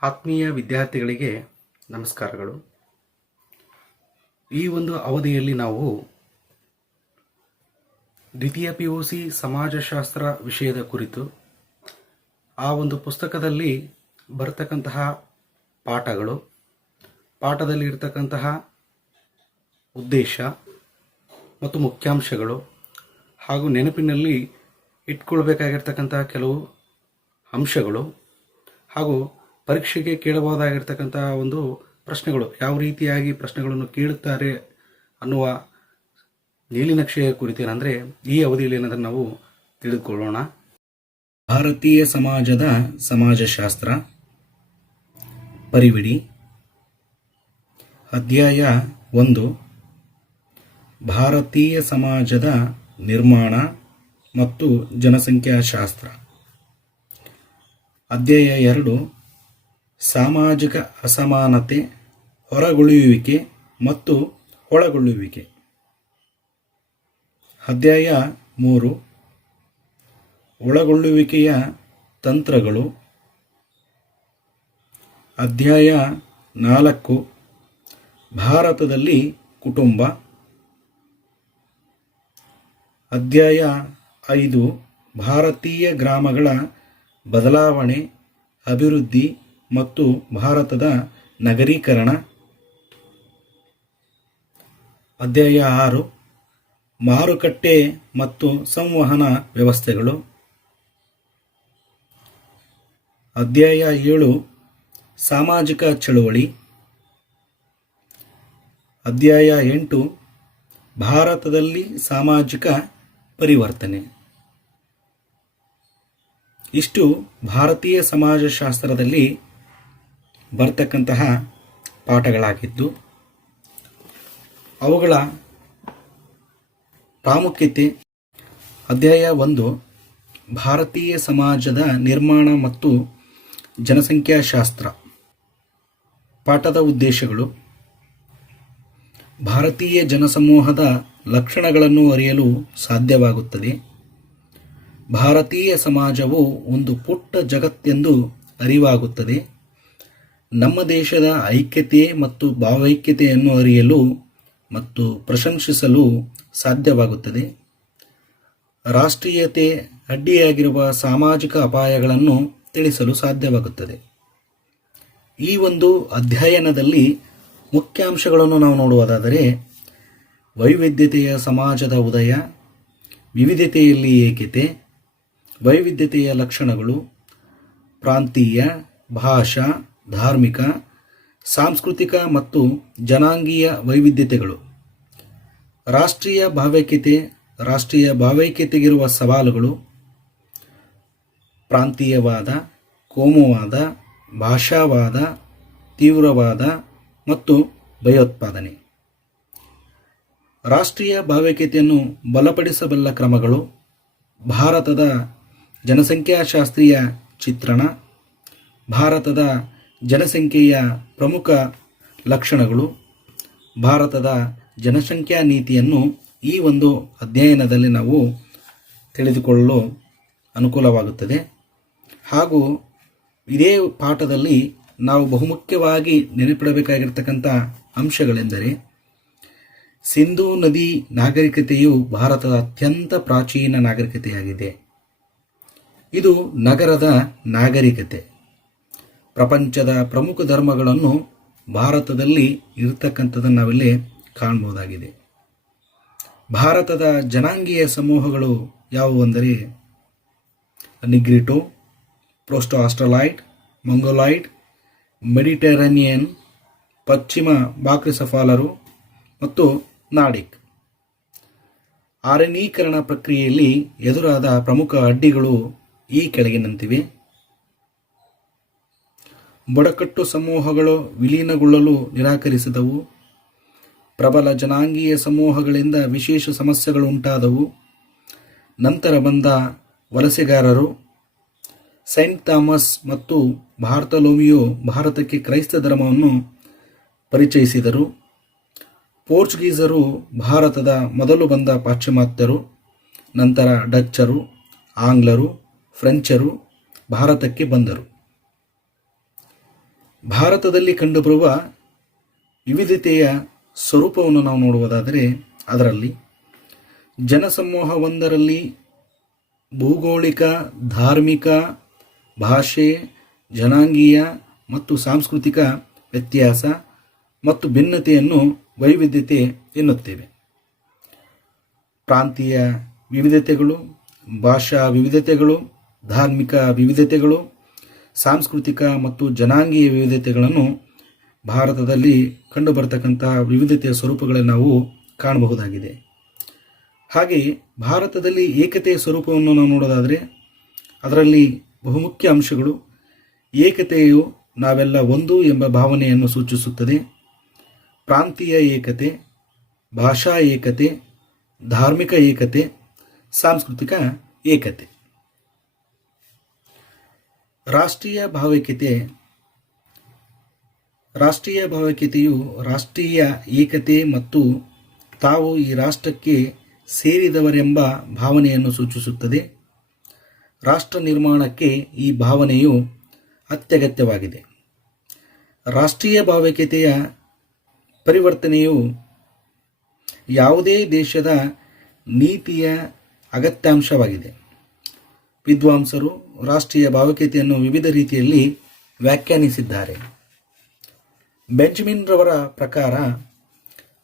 ಆತ್ಮೀಯ ವಿದ್ಯಾರ್ಥಿಗಳಿಗೆ ನಮಸ್ಕಾರಗಳು. ಈ ಒಂದು ಅವಧಿಯಲ್ಲಿ ನಾವು ದ್ವಿತೀಯ PUC ಸಮಾಜಶಾಸ್ತ್ರ ವಿಷಯದ ಕುರಿತು ಆ ಒಂದು ಪುಸ್ತಕದಲ್ಲಿ ಬರತಕ್ಕಂತಹ ಪಾಠಗಳು, ಪಾಠದಲ್ಲಿ ಇರತಕ್ಕಂತಹ ಉದ್ದೇಶ ಮತ್ತು ಮುಖ್ಯಾಂಶಗಳು ಹಾಗೂ ನೆನಪಿನಲ್ಲಿ ಇಟ್ಕೊಳ್ಬೇಕಾಗಿರ್ತಕ್ಕಂತಹ ಕೆಲವು ಅಂಶಗಳು ಹಾಗೂ ಪರೀಕ್ಷೆಗೆ ಕೇಳಬಹುದಾಗಿರ್ತಕ್ಕಂತಹ ಒಂದು ಪ್ರಶ್ನೆಗಳು, ಯಾವ ರೀತಿಯಾಗಿ ಪ್ರಶ್ನೆಗಳನ್ನು ಕೇಳುತ್ತಾರೆ ಅನ್ನುವ ನೀಲಿನಕ್ಷೆಯ ಕುರಿತೇನೆಂದರೆ ಈ ಅವಧಿಯಲ್ಲಿ ಏನಾದರೂ ನಾವು ತಿಳಿದುಕೊಳ್ಳೋಣ. ಭಾರತೀಯ ಸಮಾಜದ ಸಮಾಜಶಾಸ್ತ್ರ ಪರಿವಿಡಿ, ಅಧ್ಯಾಯ 1 ಭಾರತೀಯ ಸಮಾಜದ ನಿರ್ಮಾಣ ಮತ್ತು ಜನಸಂಖ್ಯಾಶಾಸ್ತ್ರ. ಅಧ್ಯಾಯ 2 ಸಾಮಾಜಿಕ ಅಸಮಾನತೆ, ಹೊರಗುಳಿಯುವಿಕೆ ಮತ್ತು ಒಳಗೊಳ್ಳುವಿಕೆ. ಅಧ್ಯಾಯ 3 ಒಳಗೊಳ್ಳುವಿಕೆಯ ತಂತ್ರಗಳು. ಅಧ್ಯಾಯ 4 ಭಾರತದಲ್ಲಿ ಕುಟುಂಬ. ಅಧ್ಯಾಯ 5 ಭಾರತೀಯ ಗ್ರಾಮಗಳ ಬದಲಾವಣೆ, ಅಭಿವೃದ್ಧಿ ಮತ್ತು ಭಾರತದ ನಗರೀಕರಣ. ಅಧ್ಯಾಯ 6 ಮಾರುಕಟ್ಟೆ ಮತ್ತು ಸಂವಹನ ವ್ಯವಸ್ಥೆಗಳು. ಅಧ್ಯಾಯ 7 ಸಾಮಾಜಿಕ ಚಳುವಳಿ. ಅಧ್ಯಾಯ 8 ಭಾರತದಲ್ಲಿ ಸಾಮಾಜಿಕ ಪರಿವರ್ತನೆ. ಇಷ್ಟು ಭಾರತೀಯ ಸಮಾಜಶಾಸ್ತ್ರದಲ್ಲಿ ಬರ್ತಕ್ಕಂತಹ ಪಾಠಗಳಾಗಿದ್ದು, ಅವುಗಳ ಪ್ರಾಮುಖ್ಯತೆ. ಅಧ್ಯಾಯ 1 ಭಾರತೀಯ ಸಮಾಜದ ನಿರ್ಮಾಣ ಮತ್ತು ಜನಸಂಖ್ಯಾಶಾಸ್ತ್ರ. ಪಾಠದ ಉದ್ದೇಶಗಳು: ಭಾರತೀಯ ಜನಸಮೂಹದ ಲಕ್ಷಣಗಳನ್ನು ಅರಿಯಲು ಸಾಧ್ಯವಾಗುತ್ತದೆ. ಭಾರತೀಯ ಸಮಾಜವು ಒಂದು ಪುಟ್ಟ ಜಗತ್ತೆಂದು ಅರಿವಾಗುತ್ತದೆ. ನಮ್ಮ ದೇಶದ ಐಕ್ಯತೆ ಮತ್ತು ಭಾವೈಕ್ಯತೆಯನ್ನು ಅರಿಯಲು ಮತ್ತು ಪ್ರಶಂಸಿಸಲು ಸಾಧ್ಯವಾಗುತ್ತದೆ. ರಾಷ್ಟ್ರೀಯತೆ ಅಡ್ಡಿಯಾಗಿರುವ ಸಾಮಾಜಿಕ ಅಪಾಯಗಳನ್ನು ತಿಳಿಸಲು ಸಾಧ್ಯವಾಗುತ್ತದೆ. ಈ ಒಂದು ಅಧ್ಯಯನದಲ್ಲಿ ಮುಖ್ಯಾಂಶಗಳನ್ನು ನಾವು ನೋಡುವುದಾದರೆ, ವೈವಿಧ್ಯತೆಯ ಸಮಾಜದ ಉದಯ, ವಿವಿಧತೆಯಲ್ಲಿ ಏಕತೆ, ವೈವಿಧ್ಯತೆಯ ಲಕ್ಷಣಗಳು, ಪ್ರಾಂತೀಯ, ಭಾಷಾ, ಧಾರ್ಮಿಕ, ಸಾಂಸ್ಕೃತಿಕ ಮತ್ತು ಜನಾಂಗೀಯ ವೈವಿಧ್ಯತೆಗಳು, ರಾಷ್ಟ್ರೀಯ ಭಾವೈಕ್ಯತೆ, ರಾಷ್ಟ್ರೀಯ ಭಾವೈಕ್ಯತೆಗಿರುವ ಸವಾಲುಗಳು, ಪ್ರಾಂತೀಯವಾದ, ಕೋಮುವಾದ, ಭಾಷಾವಾದ, ತೀವ್ರವಾದ ಮತ್ತು ಭಯೋತ್ಪಾದನೆ. ರಾಷ್ಟ್ರೀಯ ಭಾವೈಕ್ಯತೆಯನ್ನು ಬಲಪಡಿಸಬಲ್ಲ ಕ್ರಮಗಳು, ಭಾರತದ ಜನಸಂಖ್ಯಾಶಾಸ್ತ್ರೀಯ ಚಿತ್ರಣ, ಭಾರತದ ಜನಸಂಖ್ಯೆಯ ಪ್ರಮುಖ ಲಕ್ಷಣಗಳು, ಭಾರತದ ಜನಸಂಖ್ಯಾ ನೀತಿಯನ್ನು ಈ ಒಂದು ಅಧ್ಯಯನದಲ್ಲಿ ನಾವು ತಿಳಿದುಕೊಳ್ಳಲು ಅನುಕೂಲವಾಗುತ್ತದೆ. ಹಾಗೂ ಇದೇ ಪಾಠದಲ್ಲಿ ನಾವು ಬಹುಮುಖ್ಯವಾಗಿ ನೆನಪಿಡಬೇಕಾಗಿರ್ತಕ್ಕಂಥ ಅಂಶಗಳೆಂದರೆ, ಸಿಂಧೂ ನದಿ ನಾಗರಿಕತೆಯು ಭಾರತದ ಅತ್ಯಂತ ಪ್ರಾಚೀನ ನಾಗರಿಕತೆಯಾಗಿದೆ. ಇದು ನಗರದ ನಾಗರಿಕತೆ. ಪ್ರಪಂಚದ ಪ್ರಮುಖ ಧರ್ಮಗಳನ್ನು ಭಾರತದಲ್ಲಿ ಇರತಕ್ಕಂಥದ್ದನ್ನು ನಾವಿಲ್ಲಿ ಕಾಣಬಹುದಾಗಿದೆ. ಭಾರತದ ಜನಾಂಗೀಯ ಸಮೂಹಗಳು ಯಾವುವು ಅಂದರೆ ನಿಗ್ರಿಟೋ, ಪ್ರೋಸ್ಟೋ ಆಸ್ಟ್ರಲಾಯ್ಡ್, ಮಂಗೋಲಾಯ್ಡ್, ಮೆಡಿಟರೇನಿಯನ್, ಪಶ್ಚಿಮ ಬಾಕ್ರಿಸಫಾಲರು ಮತ್ತು ನಾಡಿಕ್. ಆರಣ್ಯೀಕರಣ ಪ್ರಕ್ರಿಯೆಯಲ್ಲಿ ಎದುರಾದ ಪ್ರಮುಖ ಅಡ್ಡಿಗಳು ಈ ಕೆಳಗಿನಂತಿವೆ. ಬುಡಕಟ್ಟು ಸಮೂಹಗಳು ವಿಲೀನಗೊಳ್ಳಲು ನಿರಾಕರಿಸಿದವು. ಪ್ರಬಲ ಜನಾಂಗೀಯ ಸಮೂಹಗಳಿಂದ ವಿಶೇಷ ಸಮಸ್ಯೆಗಳು ಉಂಟಾದವು. ನಂತರ ಬಂದ ವಲಸೆಗಾರರು. ಸೈಂಟ್ ಥಾಮಸ್ ಮತ್ತು ಬಾರ್ತಲೋಮಿಯೋ ಭಾರತಕ್ಕೆ ಕ್ರೈಸ್ತ ಧರ್ಮವನ್ನು ಪರಿಚಯಿಸಿದರು. ಪೋರ್ಚುಗೀಸರು ಭಾರತದ ಮೊದಲು ಬಂದ ಪಾಶ್ಚಿಮಾತ್ಯರು. ನಂತರ ಡಚ್ಚರು, ಆಂಗ್ಲರು, ಫ್ರೆಂಚರು ಭಾರತಕ್ಕೆ ಬಂದರು. ಭಾರತದಲ್ಲಿ ಕಂಡುಬರುವ ವಿವಿಧತೆಯ ಸ್ವರೂಪವನ್ನು ನಾವು ನೋಡುವುದಾದರೆ ಅದರಲ್ಲಿ ಜನಸಮೂಹವೊಂದರಲ್ಲಿ ಭೌಗೋಳಿಕ, ಧಾರ್ಮಿಕ, ಭಾಷೆ, ಜನಾಂಗೀಯ ಮತ್ತು ಸಾಂಸ್ಕೃತಿಕ ವ್ಯತ್ಯಾಸ ಮತ್ತು ಭಿನ್ನತೆಯನ್ನು ವೈವಿಧ್ಯತೆ ಎನ್ನುತ್ತೇವೆ. ಪ್ರಾಂತೀಯ ವಿವಿಧತೆಗಳು, ಭಾಷಾ ವಿವಿಧತೆಗಳು, ಧಾರ್ಮಿಕ ವಿವಿಧತೆಗಳು, ಸಾಂಸ್ಕೃತಿಕ ಮತ್ತು ಜನಾಂಗೀಯ ವಿವಿಧತೆಗಳನ್ನು ಭಾರತದಲ್ಲಿ ಕಂಡುಬರತಕ್ಕಂತಹ ವಿವಿಧತೆಯ ಸ್ವರೂಪಗಳನ್ನು ನಾವು ಕಾಣಬಹುದಾಗಿದೆ. ಹಾಗೆಯೇ ಭಾರತದಲ್ಲಿ ಏಕತೆಯ ಸ್ವರೂಪವನ್ನು ನಾವು ನೋಡೋದಾದರೆ ಅದರಲ್ಲಿ ಬಹುಮುಖ್ಯ ಅಂಶಗಳು ಏಕತೆಯು ನಾವೆಲ್ಲ ಒಂದು ಎಂಬ ಭಾವನೆಯನ್ನು ಸೂಚಿಸುತ್ತದೆ. ಪ್ರಾಂತೀಯ ಏಕತೆ, ಭಾಷಾ ಏಕತೆ, ಧಾರ್ಮಿಕ ಏಕತೆ, ಸಾಂಸ್ಕೃತಿಕ ಏಕತೆ. ರಾಷ್ಟ್ರೀಯ ಭಾವೈಕ್ಯತೆಯು ರಾಷ್ಟ್ರೀಯ ಏಕತೆ ಮತ್ತು ತಾವು ಈ ರಾಷ್ಟ್ರಕ್ಕೆ ಸೇರಿದವರೆಂಬ ಭಾವನೆಯನ್ನು ಸೂಚಿಸುತ್ತದೆ. ರಾಷ್ಟ್ರ ನಿರ್ಮಾಣಕ್ಕೆ ಈ ಭಾವನೆಯು ಅತ್ಯಗತ್ಯವಾಗಿದೆ. ರಾಷ್ಟ್ರೀಯ ಭಾವೈಕ್ಯತೆಯ ಪರಿವರ್ತನೆಯು ಯಾವುದೇ ದೇಶದ ನೀತಿಯ ಅಗತ್ಯಾಂಶವಾಗಿದೆ. ವಿದ್ವಾಂಸರು ರಾಷ್ಟ್ರೀಯ ಭಾವೈಕ್ಯತೆಯನ್ನು ವಿವಿಧ ರೀತಿಯಲ್ಲಿ ವ್ಯಾಖ್ಯಾನಿಸಿದ್ದಾರೆ. ಬೆಂಜಮಿನ್ ರವರ ಪ್ರಕಾರ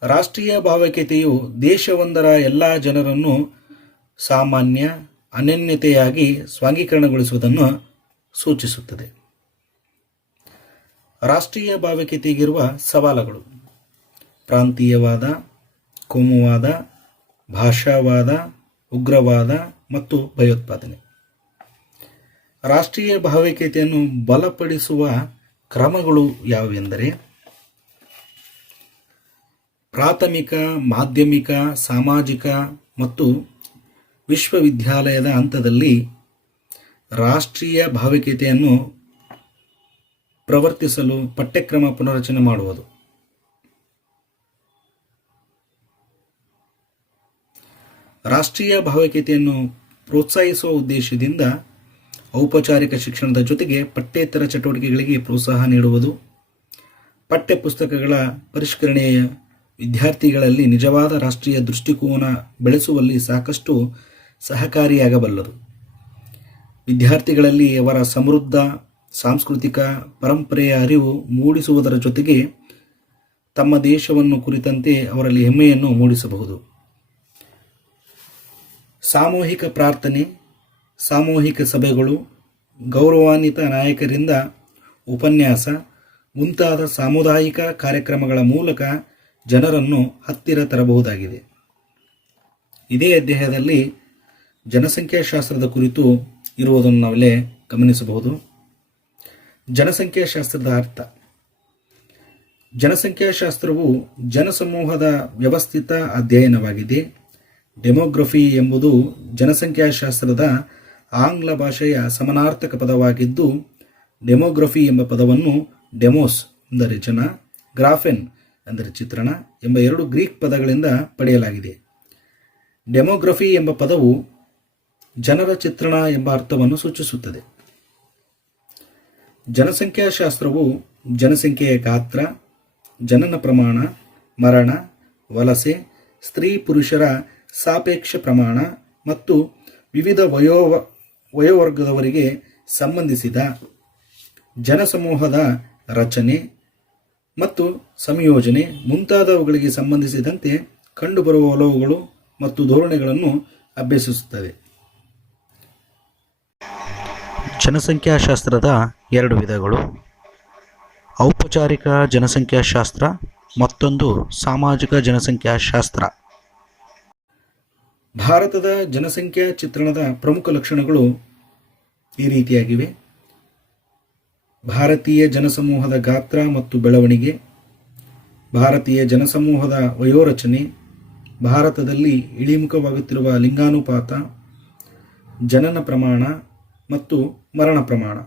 ರಾಷ್ಟ್ರೀಯ ಭಾವೈಕ್ಯತೆಯು ದೇಶವೊಂದರ ಎಲ್ಲ ಜನರನ್ನು ಸಾಮಾನ್ಯ ಅನನ್ಯತೆಯಾಗಿ ಸ್ವಾಂಗೀಕರಣಗೊಳಿಸುವುದನ್ನು ಸೂಚಿಸುತ್ತದೆ. ರಾಷ್ಟ್ರೀಯ ಭಾವೈಕ್ಯತೆಗಿರುವ ಸವಾಲುಗಳು: ಪ್ರಾಂತೀಯವಾದ, ಕೋಮುವಾದ, ಭಾಷಾವಾದ, ಉಗ್ರವಾದ ಮತ್ತು ಭಯೋತ್ಪಾದನೆ. ರಾಷ್ಟ್ರೀಯ ಭಾವೈಕ್ಯತೆಯನ್ನು ಬಲಪಡಿಸುವ ಕ್ರಮಗಳು ಯಾವುವೆಂದರೆ ಪ್ರಾಥಮಿಕ, ಮಾಧ್ಯಮಿಕ, ಸಾಮಾಜಿಕ ಮತ್ತು ವಿಶ್ವವಿದ್ಯಾಲಯದ ಹಂತದಲ್ಲಿ ರಾಷ್ಟ್ರೀಯ ಭಾವೈಕ್ಯತೆಯನ್ನು ಪ್ರವರ್ತಿಸಲು ಪಠ್ಯಕ್ರಮ ಪುನರ್ರಚನೆ ಮಾಡುವುದು. ರಾಷ್ಟ್ರೀಯ ಭಾವೈಕ್ಯತೆಯನ್ನು ಪ್ರೋತ್ಸಾಹಿಸುವ ಉದ್ದೇಶದಿಂದ ಔಪಚಾರಿಕ ಶಿಕ್ಷಣದ ಜೊತೆಗೆ ಪಠ್ಯೇತರ ಚಟುವಟಿಕೆಗಳಿಗೆ ಪ್ರೋತ್ಸಾಹ ನೀಡುವುದು. ಪಠ್ಯಪುಸ್ತಕಗಳ ಪರಿಷ್ಕರಣೆಯ ವಿದ್ಯಾರ್ಥಿಗಳಲ್ಲಿ ನಿಜವಾದ ರಾಷ್ಟ್ರೀಯ ದೃಷ್ಟಿಕೋನ ಬೆಳೆಸುವಲ್ಲಿ ಸಾಕಷ್ಟು ಸಹಕಾರಿಯಾಗಬಲ್ಲದು. ವಿದ್ಯಾರ್ಥಿಗಳಲ್ಲಿ ಅವರ ಸಮೃದ್ಧ ಸಾಂಸ್ಕೃತಿಕ ಪರಂಪರೆಯ ಅರಿವು ಮೂಡಿಸುವುದರ ಜೊತೆಗೆ ತಮ್ಮ ದೇಶವನ್ನು ಕುರಿತಂತೆ ಅವರಲ್ಲಿ ಹೆಮ್ಮೆಯನ್ನು ಮೂಡಿಸಬಹುದು. ಸಾಮೂಹಿಕ ಪ್ರಾರ್ಥನೆ, ಸಾಮೂಹಿಕ ಸಭೆಗಳು, ಗೌರವಾನ್ವಿತ ನಾಯಕರಿಂದ ಉಪನ್ಯಾಸ ಮುಂತಾದ ಸಾಮುದಾಯಿಕ ಕಾರ್ಯಕ್ರಮಗಳ ಮೂಲಕ ಜನರನ್ನು ಹತ್ತಿರ ತರಬಹುದಾಗಿದೆ. ಇದೇ ಅಧ್ಯಾಯದಲ್ಲಿ ಜನಸಂಖ್ಯಾಶಾಸ್ತ್ರದ ಕುರಿತು ಇರುವುದನ್ನು ನಾವಲ್ಲೇ ಗಮನಿಸಬಹುದು. ಜನಸಂಖ್ಯಾಶಾಸ್ತ್ರದ ಅರ್ಥ: ಜನಸಂಖ್ಯಾಶಾಸ್ತ್ರವು ಜನಸಮೂಹದ ವ್ಯವಸ್ಥಿತ ಅಧ್ಯಯನವಾಗಿದೆ. ಡೆಮೋಗ್ರಫಿ ಎಂಬುದು ಜನಸಂಖ್ಯಾಶಾಸ್ತ್ರದ ಆಂಗ್ಲ ಭಾಷೆಯ ಸಮಾನಾರ್ಥಕ ಪದವಾಗಿದ್ದು, ಡೆಮೋಗ್ರಫಿ ಎಂಬ ಪದವನ್ನು ಡೆಮೋಸ್ ಅಂದರೆ ಜನ, ಗ್ರಾಫೆನ್ ಅಂದರೆ ಚಿತ್ರಣ ಎಂಬ ಎರಡು ಗ್ರೀಕ್ ಪದಗಳಿಂದ ಪಡೆಯಲಾಗಿದೆ. ಡೆಮೋಗ್ರಫಿ ಎಂಬ ಪದವು ಜನರ ಚಿತ್ರಣ ಎಂಬ ಅರ್ಥವನ್ನು ಸೂಚಿಸುತ್ತದೆ. ಜನಸಂಖ್ಯಾಶಾಸ್ತ್ರವು ಜನಸಂಖ್ಯೆಯ ಗಾತ್ರ, ಜನನ ಪ್ರಮಾಣ, ಮರಣ, ವಲಸೆ, ಸ್ತ್ರೀ ಪುರುಷರ ಸಾಪೇಕ್ಷ ಪ್ರಮಾಣ ಮತ್ತು ವಿವಿಧ ವಯೋವರ್ಗದವರಿಗೆ ಸಂಬಂಧಿಸಿದ ಜನಸಮೂಹದ ರಚನೆ ಮತ್ತು ಸಂಯೋಜನೆ ಮುಂತಾದವುಗಳಿಗೆ ಸಂಬಂಧಿಸಿದಂತೆ ಕಂಡುಬರುವ ಒಲವುಗಳು ಮತ್ತು ಧೋರಣೆಗಳನ್ನು ಅಭ್ಯಸಿಸುತ್ತದೆ. ಜನಸಂಖ್ಯಾಶಾಸ್ತ್ರದ ಎರಡು ವಿಧಗಳು: ಔಪಚಾರಿಕ ಜನಸಂಖ್ಯಾಶಾಸ್ತ್ರ, ಮತ್ತೊಂದು ಸಾಮಾಜಿಕ ಜನಸಂಖ್ಯಾಶಾಸ್ತ್ರ. ಭಾರತದ ಜನಸಂಖ್ಯಾ ಚಿತ್ರಣದ ಪ್ರಮುಖ ಲಕ್ಷಣಗಳು ಈ ರೀತಿಯಾಗಿವೆ: ಭಾರತೀಯ ಜನಸಮೂಹದ ಗಾತ್ರ ಮತ್ತು ಬೆಳವಣಿಗೆ, ಭಾರತೀಯ ಜನಸಮೂಹದ ವಯೋರಚನೆ, ಭಾರತದಲ್ಲಿ ಇಳಿಮುಖವಾಗುತ್ತಿರುವ ಲಿಂಗಾನುಪಾತ, ಜನನ ಪ್ರಮಾಣ ಮತ್ತು ಮರಣ ಪ್ರಮಾಣ,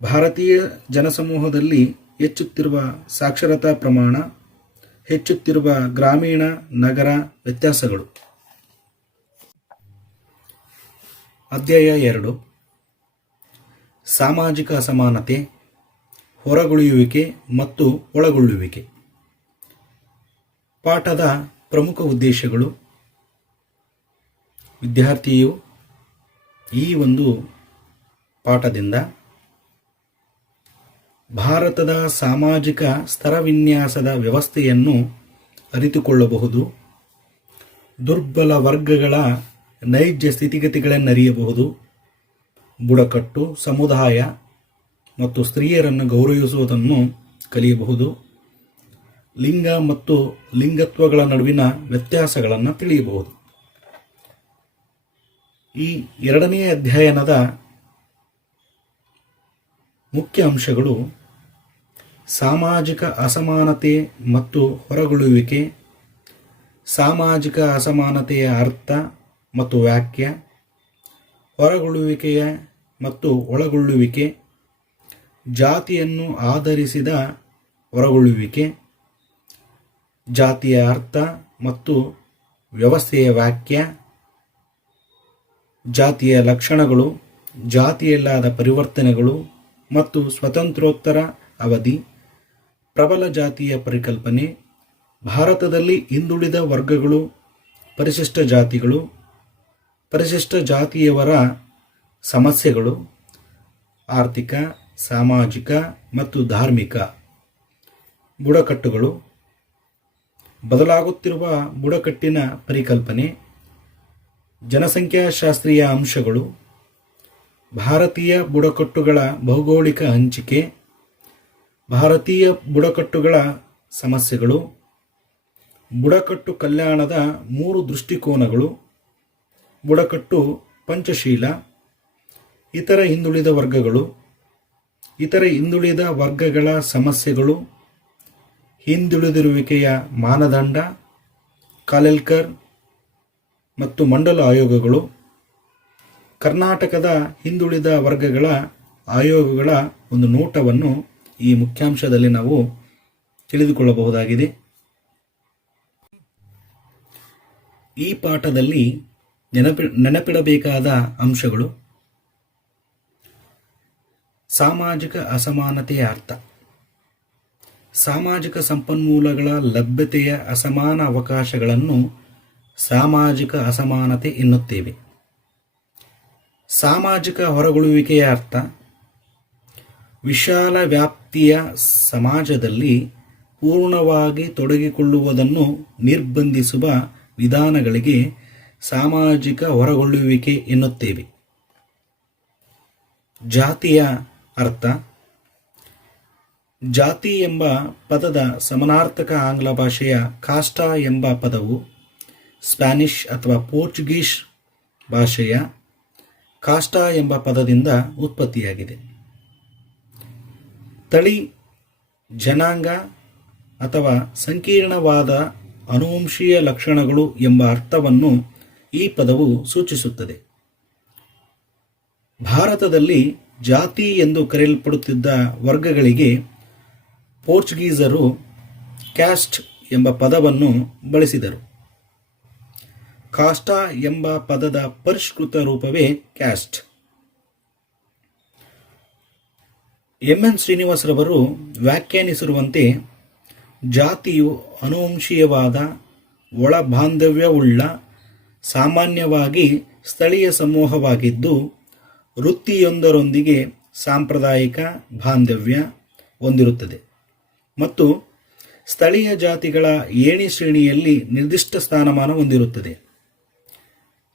ಭಾರತೀಯ ಜನಸಮೂಹದಲ್ಲಿ ಹೆಚ್ಚುತ್ತಿರುವ ಸಾಕ್ಷರತಾ ಪ್ರಮಾಣ, ಹೆಚ್ಚುತ್ತಿರುವ ಗ್ರಾಮೀಣ ನಗರ ವ್ಯತ್ಯಾಸಗಳು. ಅಧ್ಯಾಯ 2: ಸಾಮಾಜಿಕ ಅಸಮಾನತೆ, ಹೊರಗುಳಿಯುವಿಕೆ ಮತ್ತು ಒಳಗೊಳ್ಳುವಿಕೆ. ಪಾಠದ ಪ್ರಮುಖ ಉದ್ದೇಶಗಳು: ವಿದ್ಯಾರ್ಥಿಯು ಈ ಒಂದು ಪಾಠದಿಂದ ಭಾರತದ ಸಾಮಾಜಿಕ ಸ್ತರವಿನ್ಯಾಸದ ವ್ಯವಸ್ಥೆಯನ್ನು ಅರಿತುಕೊಳ್ಳಬಹುದು, ದುರ್ಬಲ ವರ್ಗಗಳ ನೈಜ ಸ್ಥಿತಿಗತಿಗಳನ್ನರಿಯಬಹುದು, ಬುಡಕಟ್ಟು ಸಮುದಾಯ ಮತ್ತು ಸ್ತ್ರೀಯರನ್ನು ಗೌರವಿಸುವುದನ್ನು ಕಲಿಯಬಹುದು, ಲಿಂಗ ಮತ್ತು ಲಿಂಗತ್ವಗಳ ನಡುವಿನ ವ್ಯತ್ಯಾಸಗಳನ್ನು ತಿಳಿಯಬಹುದು. ಈ ಎರಡನೇ ಅಧ್ಯಯನದ ಮುಖ್ಯ ಅಂಶಗಳು: ಸಾಮಾಜಿಕ ಅಸಮಾನತೆ ಮತ್ತು ಹೊರಗುಳುವಿಕೆ, ಸಾಮಾಜಿಕ ಅಸಮಾನತೆಯ ಅರ್ಥ ಮತ್ತು ವ್ಯಾಖ್ಯೆ, ಹೊರಗುಳುವಿಕೆಯ ಮತ್ತು ಒಳಗೊಳ್ಳುವಿಕೆ, ಜಾತಿಯನ್ನು ಆಧರಿಸಿದ ಹೊರಗೊಳ್ಳುವಿಕೆ, ಜಾತಿಯ ಅರ್ಥ ಮತ್ತು ವ್ಯವಸ್ಥೆಯ ವ್ಯಾಖ್ಯೆ, ಜಾತಿಯ ಲಕ್ಷಣಗಳು, ಜಾತಿಯಲ್ಲಾದ ಪರಿವರ್ತನೆಗಳು ಮತ್ತು ಸ್ವತಂತ್ರೋತ್ತರ ಅವಧಿ, ಪ್ರಬಲ ಜಾತಿಯ ಪರಿಕಲ್ಪನೆ, ಭಾರತದಲ್ಲಿ ಹಿಂದುಳಿದ ವರ್ಗಗಳು, ಪರಿಶಿಷ್ಟ ಜಾತಿಗಳು, ಪರಿಶಿಷ್ಟ ಜಾತಿಯವರ ಸಮಸ್ಯೆಗಳು, ಆರ್ಥಿಕ, ಸಾಮಾಜಿಕ ಮತ್ತು ಧಾರ್ಮಿಕ ಬುಡಕಟ್ಟುಗಳು, ಬದಲಾಗುತ್ತಿರುವ ಬುಡಕಟ್ಟಿನ ಪರಿಕಲ್ಪನೆ, ಜನಸಂಖ್ಯಾಶಾಸ್ತ್ರೀಯ ಅಂಶಗಳು, ಭಾರತೀಯ ಬುಡಕಟ್ಟುಗಳ ಭೌಗೋಳಿಕ ಹಂಚಿಕೆ, ಭಾರತೀಯ ಬುಡಕಟ್ಟುಗಳ ಸಮಸ್ಯೆಗಳು, ಬುಡಕಟ್ಟು ಕಲ್ಯಾಣದ 3 ದೃಷ್ಟಿಕೋನಗಳು, ಬುಡಕಟ್ಟು ಪಂಚಶೀಲ, ಇತರ ಹಿಂದುಳಿದ ವರ್ಗಗಳು, ಇತರ ಹಿಂದುಳಿದ ವರ್ಗಗಳ ಸಮಸ್ಯೆಗಳು, ಹಿಂದುಳಿದಿರುವಿಕೆಯ ಮಾನದಂಡ, ಕಾಲೆಲ್ಕರ್ ಮತ್ತು ಮಂಡಲ ಆಯೋಗಗಳು, ಕರ್ನಾಟಕದ ಹಿಂದುಳಿದ ವರ್ಗಗಳ ಆಯೋಗಗಳ ಒಂದು ನೋಟವನ್ನು ಈ ಮುಖ್ಯಾಂಶದಲ್ಲಿ ನಾವು ತಿಳಿದುಕೊಳ್ಳಬಹುದಾಗಿದೆ. ಈ ಪಾಠದಲ್ಲಿ ನೆನಪಿಡಬೇಕಾದ ಅಂಶಗಳು: ಸಾಮಾಜಿಕ ಅಸಮಾನತೆಯ ಅರ್ಥ. ಸಾಮಾಜಿಕ ಸಂಪನ್ಮೂಲಗಳ ಲಭ್ಯತೆಯ ಅಸಮಾನ ಅವಕಾಶಗಳನ್ನು ಸಾಮಾಜಿಕ ಅಸಮಾನತೆ ಎನ್ನುತ್ತೇವೆ. ಸಾಮಾಜಿಕ ಹೊರಗುಳುವಿಕೆಯ ಅರ್ಥ: ವಿಶಾಲ ವ್ಯಾಪ್ತಿಯ ಸಮಾಜದಲ್ಲಿ ಪೂರ್ಣವಾಗಿ ತೊಡಗಿಕೊಳ್ಳುವುದನ್ನು ನಿರ್ಬಂಧಿಸುವ ವಿಧಾನಗಳಿಗೆ ಸಾಮಾಜಿಕ ಹೊರಗೊಳ್ಳುವಿಕೆ ಎನ್ನುತ್ತೇವೆ. ಜಾತಿಯ ಅರ್ಥ: ಜಾತಿ ಎಂಬ ಪದದ ಸಮಾನಾರ್ಥಕ ಆಂಗ್ಲ ಭಾಷೆಯ ಕಾಸ್ಟಾ ಎಂಬ ಪದವು ಸ್ಪ್ಯಾನಿಷ್ ಅಥವಾ ಪೋರ್ಚುಗೀಸ್ ಭಾಷೆಯ ಕಾಸ್ಟಾ ಎಂಬ ಪದದಿಂದ ಉತ್ಪತ್ತಿಯಾಗಿದೆ. ತಳಿ, ಜನಾಂಗ ಅಥವಾ ಸಂಕೀರ್ಣವಾದ ಅನುವಂಶೀಯ ಲಕ್ಷಣಗಳು ಎಂಬ ಅರ್ಥವನ್ನು ಈ ಪದವು ಸೂಚಿಸುತ್ತದೆ. ಭಾರತದಲ್ಲಿ ಜಾತಿ ಎಂದು ಕರೆಯಲ್ಪಡುತ್ತಿದ್ದ ವರ್ಗಗಳಿಗೆ ಪೋರ್ಚುಗೀಸರು ಕ್ಯಾಸ್ಟ್ ಎಂಬ ಪದವನ್ನು ಬಳಸಿದರು. ಕಾಸ್ಟಾ ಎಂಬ ಪದದ ಪರಿಷ್ಕೃತ ರೂಪವೇ ಕ್ಯಾಸ್ಟ್. ಎಂ.ಎನ್. ಶ್ರೀನಿವಾಸರವರು ವ್ಯಾಖ್ಯಾನಿಸಿರುವಂತೆ ಜಾತಿಯು ಅನುವಂಶೀಯವಾದ ಒಳಬಾಂಧವ್ಯವುಳ್ಳ ಸಾಮಾನ್ಯವಾಗಿ ಸ್ಥಳೀಯ ಸಮೂಹವಾಗಿದ್ದು, ವೃತ್ತಿಯೊಂದರೊಂದಿಗೆ ಸಾಂಪ್ರದಾಯಿಕ ಬಾಂಧವ್ಯ ಹೊಂದಿರುತ್ತದೆ ಮತ್ತು ಸ್ಥಳೀಯ ಜಾತಿಗಳ ಏಣಿ ಶ್ರೇಣಿಯಲ್ಲಿ ನಿರ್ದಿಷ್ಟ ಸ್ಥಾನಮಾನ ಹೊಂದಿರುತ್ತದೆ.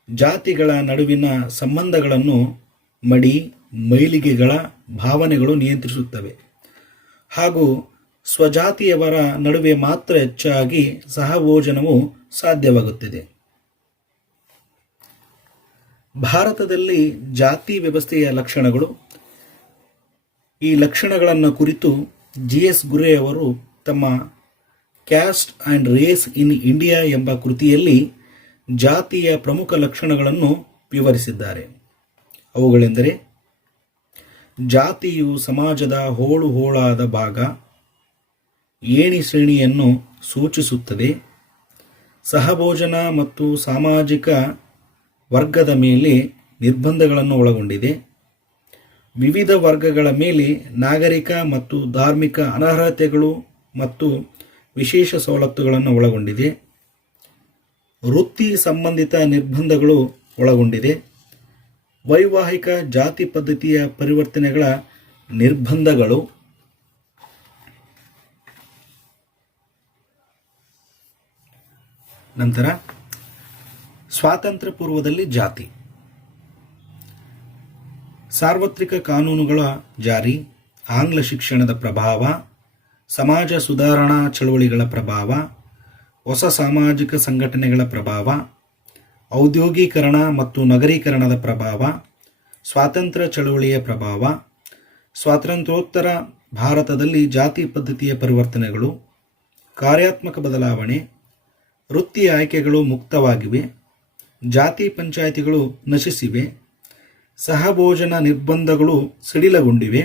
ಜಾತಿಗಳ ನಡುವಿನ ಸಂಬಂಧಗಳನ್ನು ಮಡಿ, ಮೈಲಿಗೆಗಳ ಭಾವನೆಗಳು ನಿಯಂತ್ರಿಸುತ್ತವೆ ಹಾಗೂ ಸ್ವಜಾತಿಯವರ ನಡುವೆ ಮಾತ್ರ ಹೆಚ್ಚಾಗಿ ಸಹಭೋಜನವು ಸಾಧ್ಯವಾಗುತ್ತದೆ. ಭಾರತದಲ್ಲಿ ಜಾತಿ ವ್ಯವಸ್ಥೆಯ ಲಕ್ಷಣಗಳು. ಈ ಲಕ್ಷಣಗಳನ್ನು ಕುರಿತು ಜಿ.ಎಸ್. ಗುರೆ ಅವರು ತಮ್ಮ caste and race in India ಎಂಬ ಕೃತಿಯಲ್ಲಿ ಜಾತಿಯ ಪ್ರಮುಖ ಲಕ್ಷಣಗಳನ್ನು ವಿವರಿಸಿದ್ದಾರೆ. ಅವುಗಳೆಂದರೆ: ಜಾತಿಯು ಸಮಾಜದ ಹೋಳು ಹೋಳಾದ ಭಾಗ, ಏಣಿ ಶ್ರೇಣಿಯನ್ನು ಸೂಚಿಸುತ್ತದೆ, ಸಹಭೋಜನ ಮತ್ತು ಸಾಮಾಜಿಕ ವರ್ಗದ ಮೇಲೆ ನಿರ್ಬಂಧಗಳನ್ನು ಒಳಗೊಂಡಿದೆ, ವಿವಿಧ ವರ್ಗಗಳ ಮೇಲೆ ನಾಗರಿಕ ಮತ್ತು ಧಾರ್ಮಿಕ ಅನರ್ಹತೆಗಳು ಮತ್ತು ವಿಶೇಷ ಸವಲತ್ತುಗಳನ್ನು ಒಳಗೊಂಡಿದೆ. ವೃತ್ತಿ ಸಂಬಂಧಿತ ನಿರ್ಬಂಧಗಳು ಒಳಗೊಂಡಿದೆ. ವೈವಾಹಿಕ ಜಾತಿ ಪದ್ಧತಿಯ ಪರಿವರ್ತನೆಗಳ ನಿರ್ಬಂಧಗಳು. ನಂತರ ಸ್ವಾತಂತ್ರ್ಯ ಪೂರ್ವದಲ್ಲಿ ಜಾತಿ. ಸಾರ್ವತ್ರಿಕ ಕಾನೂನುಗಳ ಜಾರಿ, ಆಂಗ್ಲ ಶಿಕ್ಷಣದ ಪ್ರಭಾವ, ಸಮಾಜ ಸುಧಾರಣಾ ಚಳವಳಿಗಳ ಪ್ರಭಾವ, ಹೊಸ ಸಾಮಾಜಿಕ ಸಂಘಟನೆಗಳ ಪ್ರಭಾವ, ಔದ್ಯೋಗೀಕರಣ ಮತ್ತು ನಗರೀಕರಣದ ಪ್ರಭಾವ, ಸ್ವಾತಂತ್ರ್ಯ ಚಳವಳಿಯ ಪ್ರಭಾವ, ಸ್ವಾತಂತ್ರ್ಯೋತ್ತರ ಭಾರತದಲ್ಲಿ ಜಾತಿ ಪದ್ಧತಿಯ ಪರಿವರ್ತನೆಗಳು, ಕಾರ್ಯಾತ್ಮಕ ಬದಲಾವಣೆ, ವೃತ್ತಿ ಆಯ್ಕೆಗಳು ಮುಕ್ತವಾಗಿವೆ, ಜಾತಿ ಪಂಚಾಯಿತಿಗಳು ನಶಿಸಿವೆ, ಸಹಭೋಜನ ನಿರ್ಬಂಧಗಳು ಸಡಿಲಗೊಂಡಿವೆ,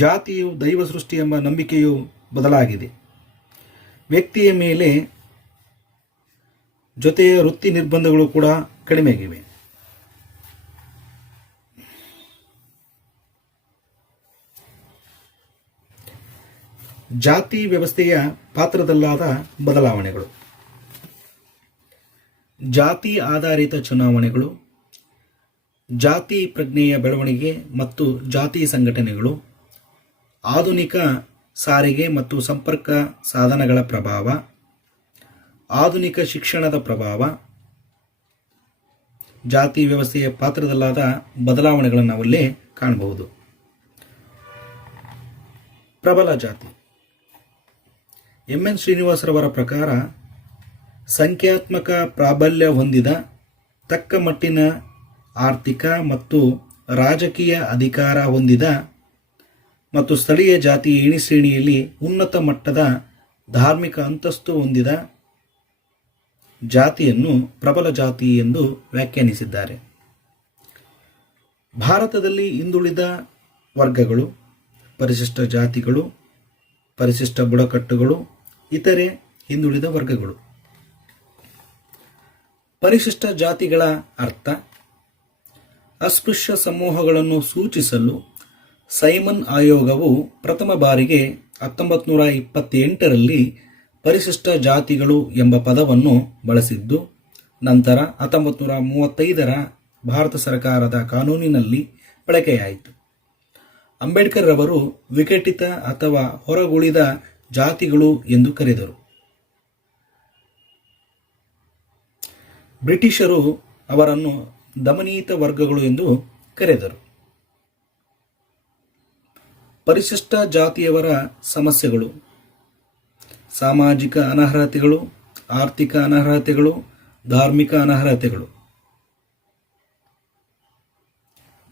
ಜಾತಿಯು ದೈವ ಸೃಷ್ಟಿ ಎಂಬ ನಂಬಿಕೆಯು ಬದಲಾಗಿದೆ, ವ್ಯಕ್ತಿಯ ಮೇಲೆ ಜೊತೆಯ ವೃತ್ತಿ ನಿರ್ಬಂಧಗಳು ಕೂಡ ಕಡಿಮೆಯಾಗಿವೆ. ಜಾತಿ ವ್ಯವಸ್ಥೆಯ ಪಾತ್ರದಲ್ಲಾದ ಬದಲಾವಣೆಗಳು. ಜಾತಿ ಆಧಾರಿತ ಚುನಾವಣೆಗಳು, ಜಾತಿ ಪ್ರಜ್ಞೆಯ ಬೆಳವಣಿಗೆ ಮತ್ತು ಜಾತಿ ಸಂಘಟನೆಗಳು, ಆಧುನಿಕ ಸಾರಿಗೆ ಮತ್ತು ಸಂಪರ್ಕ ಸಾಧನಗಳ ಪ್ರಭಾವ, ಆಧುನಿಕ ಶಿಕ್ಷಣದ ಪ್ರಭಾವ, ಜಾತಿ ವ್ಯವಸ್ಥೆಯ ಪಾತ್ರದಲ್ಲಾದ ಬದಲಾವಣೆಗಳನ್ನು ನಾವಲ್ಲಿ ಕಾಣಬಹುದು. ಪ್ರಬಲ ಜಾತಿ. ಎನ್ ಶ್ರೀನಿವಾಸರವರ ಪ್ರಕಾರ ಸಂಖ್ಯಾತ್ಮಕ ಪ್ರಾಬಲ್ಯ ಹೊಂದಿದ, ತಕ್ಕ ಮಟ್ಟಿನ ಆರ್ಥಿಕ ಮತ್ತು ರಾಜಕೀಯ ಅಧಿಕಾರ ಹೊಂದಿದ ಮತ್ತು ಸ್ಥಳೀಯ ಜಾತಿ ಏಣಿ ಶ್ರೇಣಿಯಲ್ಲಿ ಉನ್ನತ ಮಟ್ಟದ ಧಾರ್ಮಿಕ ಅಂತಸ್ತು ಹೊಂದಿದ ಜಾತಿಯನ್ನು ಪ್ರಬಲ ಜಾತಿ ಎಂದು ವ್ಯಾಖ್ಯಾನಿಸಿದ್ದಾರೆ. ಭಾರತದಲ್ಲಿ ಹಿಂದುಳಿದ ವರ್ಗಗಳು, ಪರಿಶಿಷ್ಟ ಜಾತಿಗಳು, ಪರಿಶಿಷ್ಟ ಬುಡಕಟ್ಟುಗಳು, ಇತರೆ ಹಿಂದುಳಿದ ವರ್ಗಗಳು. ಪರಿಶಿಷ್ಟ ಜಾತಿಗಳ ಅರ್ಥ. ಅಸ್ಪೃಶ್ಯ ಸಮೂಹಗಳನ್ನು ಸೂಚಿಸಲು ಸೈಮನ್ ಆಯೋಗವು ಪ್ರಥಮ ಬಾರಿಗೆ 1928ರಲ್ಲಿ ಪರಿಶಿಷ್ಟ ಜಾತಿಗಳು ಎಂಬ ಪದವನ್ನು ಬಳಸಿದ್ದು, ನಂತರ 1935ರ ಭಾರತ ಸರ್ಕಾರದ ಕಾನೂನಿನಲ್ಲಿ ಬಳಕೆಯಾಯಿತು. ಅಂಬೇಡ್ಕರ್ ರವರು ವಿಘಟಿತ ಅಥವಾ ಹೊರಗುಳಿದ ಜಾತಿಗಳು ಎಂದು ಕರೆದರು. ಬ್ರಿಟಿಷರು ಅವರನ್ನು ದಮನೀತ ವರ್ಗಗಳು ಎಂದು ಕರೆದರು. ಪರಿಶಿಷ್ಟ ಜಾತಿಯವರ ಸಮಸ್ಯೆಗಳು. ಸಾಮಾಜಿಕ ಅನರ್ಹತೆಗಳು, ಆರ್ಥಿಕ ಅನರ್ಹತೆಗಳು, ಧಾರ್ಮಿಕ ಅನರ್ಹತೆಗಳು.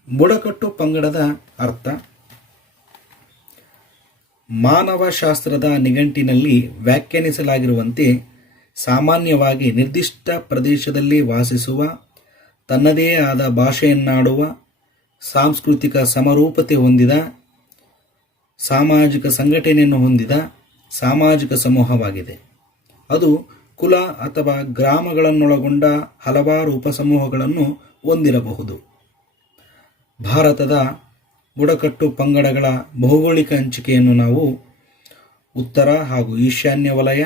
ಬುಡಕಟ್ಟು ಪಂಗಡದ ಅರ್ಥ. ಮಾನವಶಾಸ್ತ್ರದ ನಿಘಂಟಿನಲ್ಲಿ ವ್ಯಾಖ್ಯಾನಿಸಲಾಗಿರುವಂತೆ ಸಾಮಾನ್ಯವಾಗಿ ನಿರ್ದಿಷ್ಟ ಪ್ರದೇಶದಲ್ಲಿ ವಾಸಿಸುವ, ತನ್ನದೇ ಆದ ಭಾಷೆಯನ್ನಾಡುವ, ಸಾಂಸ್ಕೃತಿಕ ಸಮರೂಪತೆ ಹೊಂದಿದ, ಸಾಮಾಜಿಕ ಸಂಘಟನೆಯನ್ನು ಹೊಂದಿದ ಸಾಮಾಜಿಕ ಸಮೂಹವಾಗಿದೆ. ಅದು ಕುಲ ಅಥವಾ ಗ್ರಾಮಗಳನ್ನೊಳಗೊಂಡ ಹಲವಾರು ಉಪಸಮೂಹಗಳನ್ನು ಹೊಂದಿರಬಹುದು. ಭಾರತದ ಬುಡಕಟ್ಟು ಪಂಗಡಗಳ ಭೌಗೋಳಿಕ ಹಂಚಿಕೆಯನ್ನು ನಾವು ಉತ್ತರ ಹಾಗೂ ಈಶಾನ್ಯ ವಲಯ,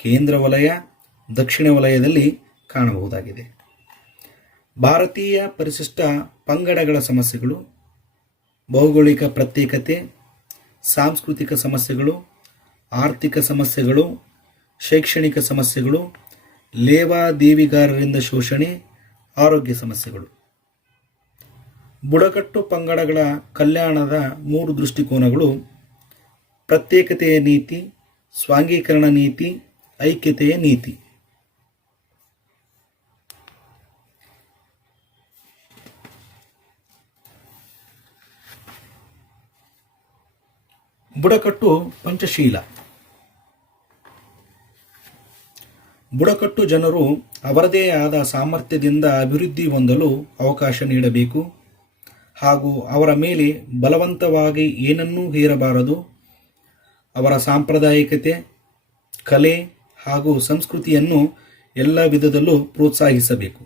ಕೇಂದ್ರ ವಲಯ, ದಕ್ಷಿಣ ವಲಯದಲ್ಲಿ ಕಾಣಬಹುದಾಗಿದೆ. ಭಾರತೀಯ ಪರಿಶಿಷ್ಟ ಪಂಗಡಗಳ ಸಮಸ್ಯೆಗಳು. ಭೌಗೋಳಿಕ ಪ್ರತ್ಯೇಕತೆ, ಸಾಂಸ್ಕೃತಿಕ ಸಮಸ್ಯೆಗಳು, ಆರ್ಥಿಕ ಸಮಸ್ಯೆಗಳು, ಶೈಕ್ಷಣಿಕ ಸಮಸ್ಯೆಗಳು, ಲೇವಾದೇವಿಗಾರರಿಂದ ಶೋಷಣೆ, ಆರೋಗ್ಯ ಸಮಸ್ಯೆಗಳು. ಬುಡಕಟ್ಟು ಪಂಗಡಗಳ ಕಲ್ಯಾಣದ 3 ದೃಷ್ಟಿಕೋನಗಳು: ಪ್ರತ್ಯೇಕತೆಯ ನೀತಿ, ಸ್ವಾಂಗೀಕರಣ ನೀತಿ, ಐಕ್ಯತೆಯ ನೀತಿ. ಬುಡಕಟ್ಟು ಪಂಚಶೀಲ. ಬುಡಕಟ್ಟು ಜನರು ಅವರದೇ ಆದ ಸಾಮರ್ಥ್ಯದಿಂದ ಅಭಿವೃದ್ಧಿ ಹೊಂದಲು ಅವಕಾಶ ನೀಡಬೇಕು ಹಾಗೂ ಅವರ ಮೇಲೆ ಬಲವಂತವಾಗಿ ಏನನ್ನೂ ಹೇರಬಾರದು. ಅವರ ಸಾಂಪ್ರದಾಯಿಕತೆ, ಕಲೆ ಹಾಗೂ ಸಂಸ್ಕೃತಿಯನ್ನು ಎಲ್ಲ ವಿಧದಲ್ಲೂ ಪ್ರೋತ್ಸಾಹಿಸಬೇಕು.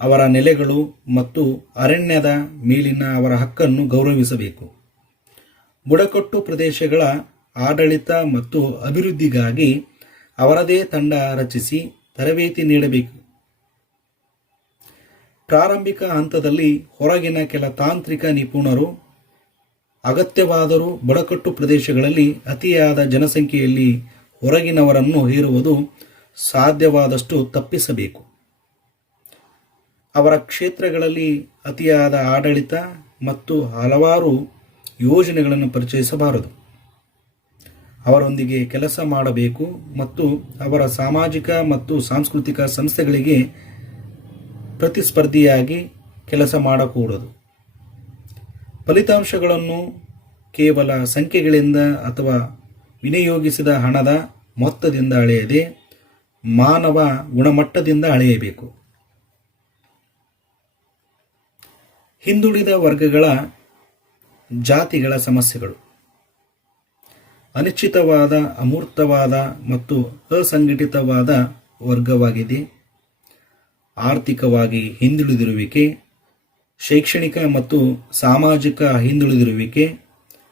ಅವರ ನೆಲೆಗಳು ಮತ್ತು ಅರಣ್ಯದ ಮೇಲಿನ ಅವರ ಹಕ್ಕನ್ನು ಗೌರವಿಸಬೇಕು. ಬುಡಕಟ್ಟು ಪ್ರದೇಶಗಳ ಆಡಳಿತ ಮತ್ತು ಅಭಿವೃದ್ಧಿಗಾಗಿ ಅವರದೇ ತಂಡ ರಚಿಸಿ ತರಬೇತಿ ನೀಡಬೇಕು. ಪ್ರಾರಂಭಿಕ ಹಂತದಲ್ಲಿ ಹೊರಗಿನ ಕೆಲ ತಾಂತ್ರಿಕ ನಿಪುಣರು ಅಗತ್ಯವಾದರೂ ಬುಡಕಟ್ಟು ಪ್ರದೇಶಗಳಲ್ಲಿ ಅತಿಯಾದ ಜನಸಂಖ್ಯೆಯಲ್ಲಿ ಹೊರಗಿನವರನ್ನು ಹೇರುವುದು ಸಾಧ್ಯವಾದಷ್ಟು ತಪ್ಪಿಸಬೇಕು. ಅವರ ಕ್ಷೇತ್ರಗಳಲ್ಲಿ ಅತಿಯಾದ ಆಡಳಿತ ಮತ್ತು ಹಲವಾರು ಯೋಜನೆಗಳನ್ನು ಪರಿಚಯಿಸಬಾರದು. ಅವರೊಂದಿಗೆ ಕೆಲಸ ಮಾಡಬೇಕು ಮತ್ತು ಅವರ ಸಾಮಾಜಿಕ ಮತ್ತು ಸಾಂಸ್ಕೃತಿಕ ಸಂಸ್ಥೆಗಳಿಗೆ ಪ್ರತಿಸ್ಪರ್ಧಿಯಾಗಿ ಕೆಲಸ ಮಾಡಕೂಡದು. ಫಲಿತಾಂಶಗಳನ್ನು ಕೇವಲ ಸಂಖ್ಯೆಗಳಿಂದ ಅಥವಾ ವಿನಿಯೋಗಿಸಿದ ಹಣದ ಮೊತ್ತದಿಂದ ಅಳೆಯದೆ ಮಾನವ ಗುಣಮಟ್ಟದಿಂದ ಅಳೆಯಬೇಕು. ಹಿಂದುಳಿದ ವರ್ಗಗಳ ಜಾತಿಗಳ ಸಮಸ್ಯೆಗಳು ಅನಿಶ್ಚಿತವಾದ, ಅಮೂರ್ತವಾದ ಮತ್ತು ಅಸಂಘಟಿತವಾದ ವರ್ಗವಾಗಿದೆ. ಆರ್ಥಿಕವಾಗಿ ಹಿಂದುಳಿದಿರುವಿಕೆ, ಶೈಕ್ಷಣಿಕ ಮತ್ತು ಸಾಮಾಜಿಕ ಹಿಂದುಳಿದಿರುವಿಕೆ,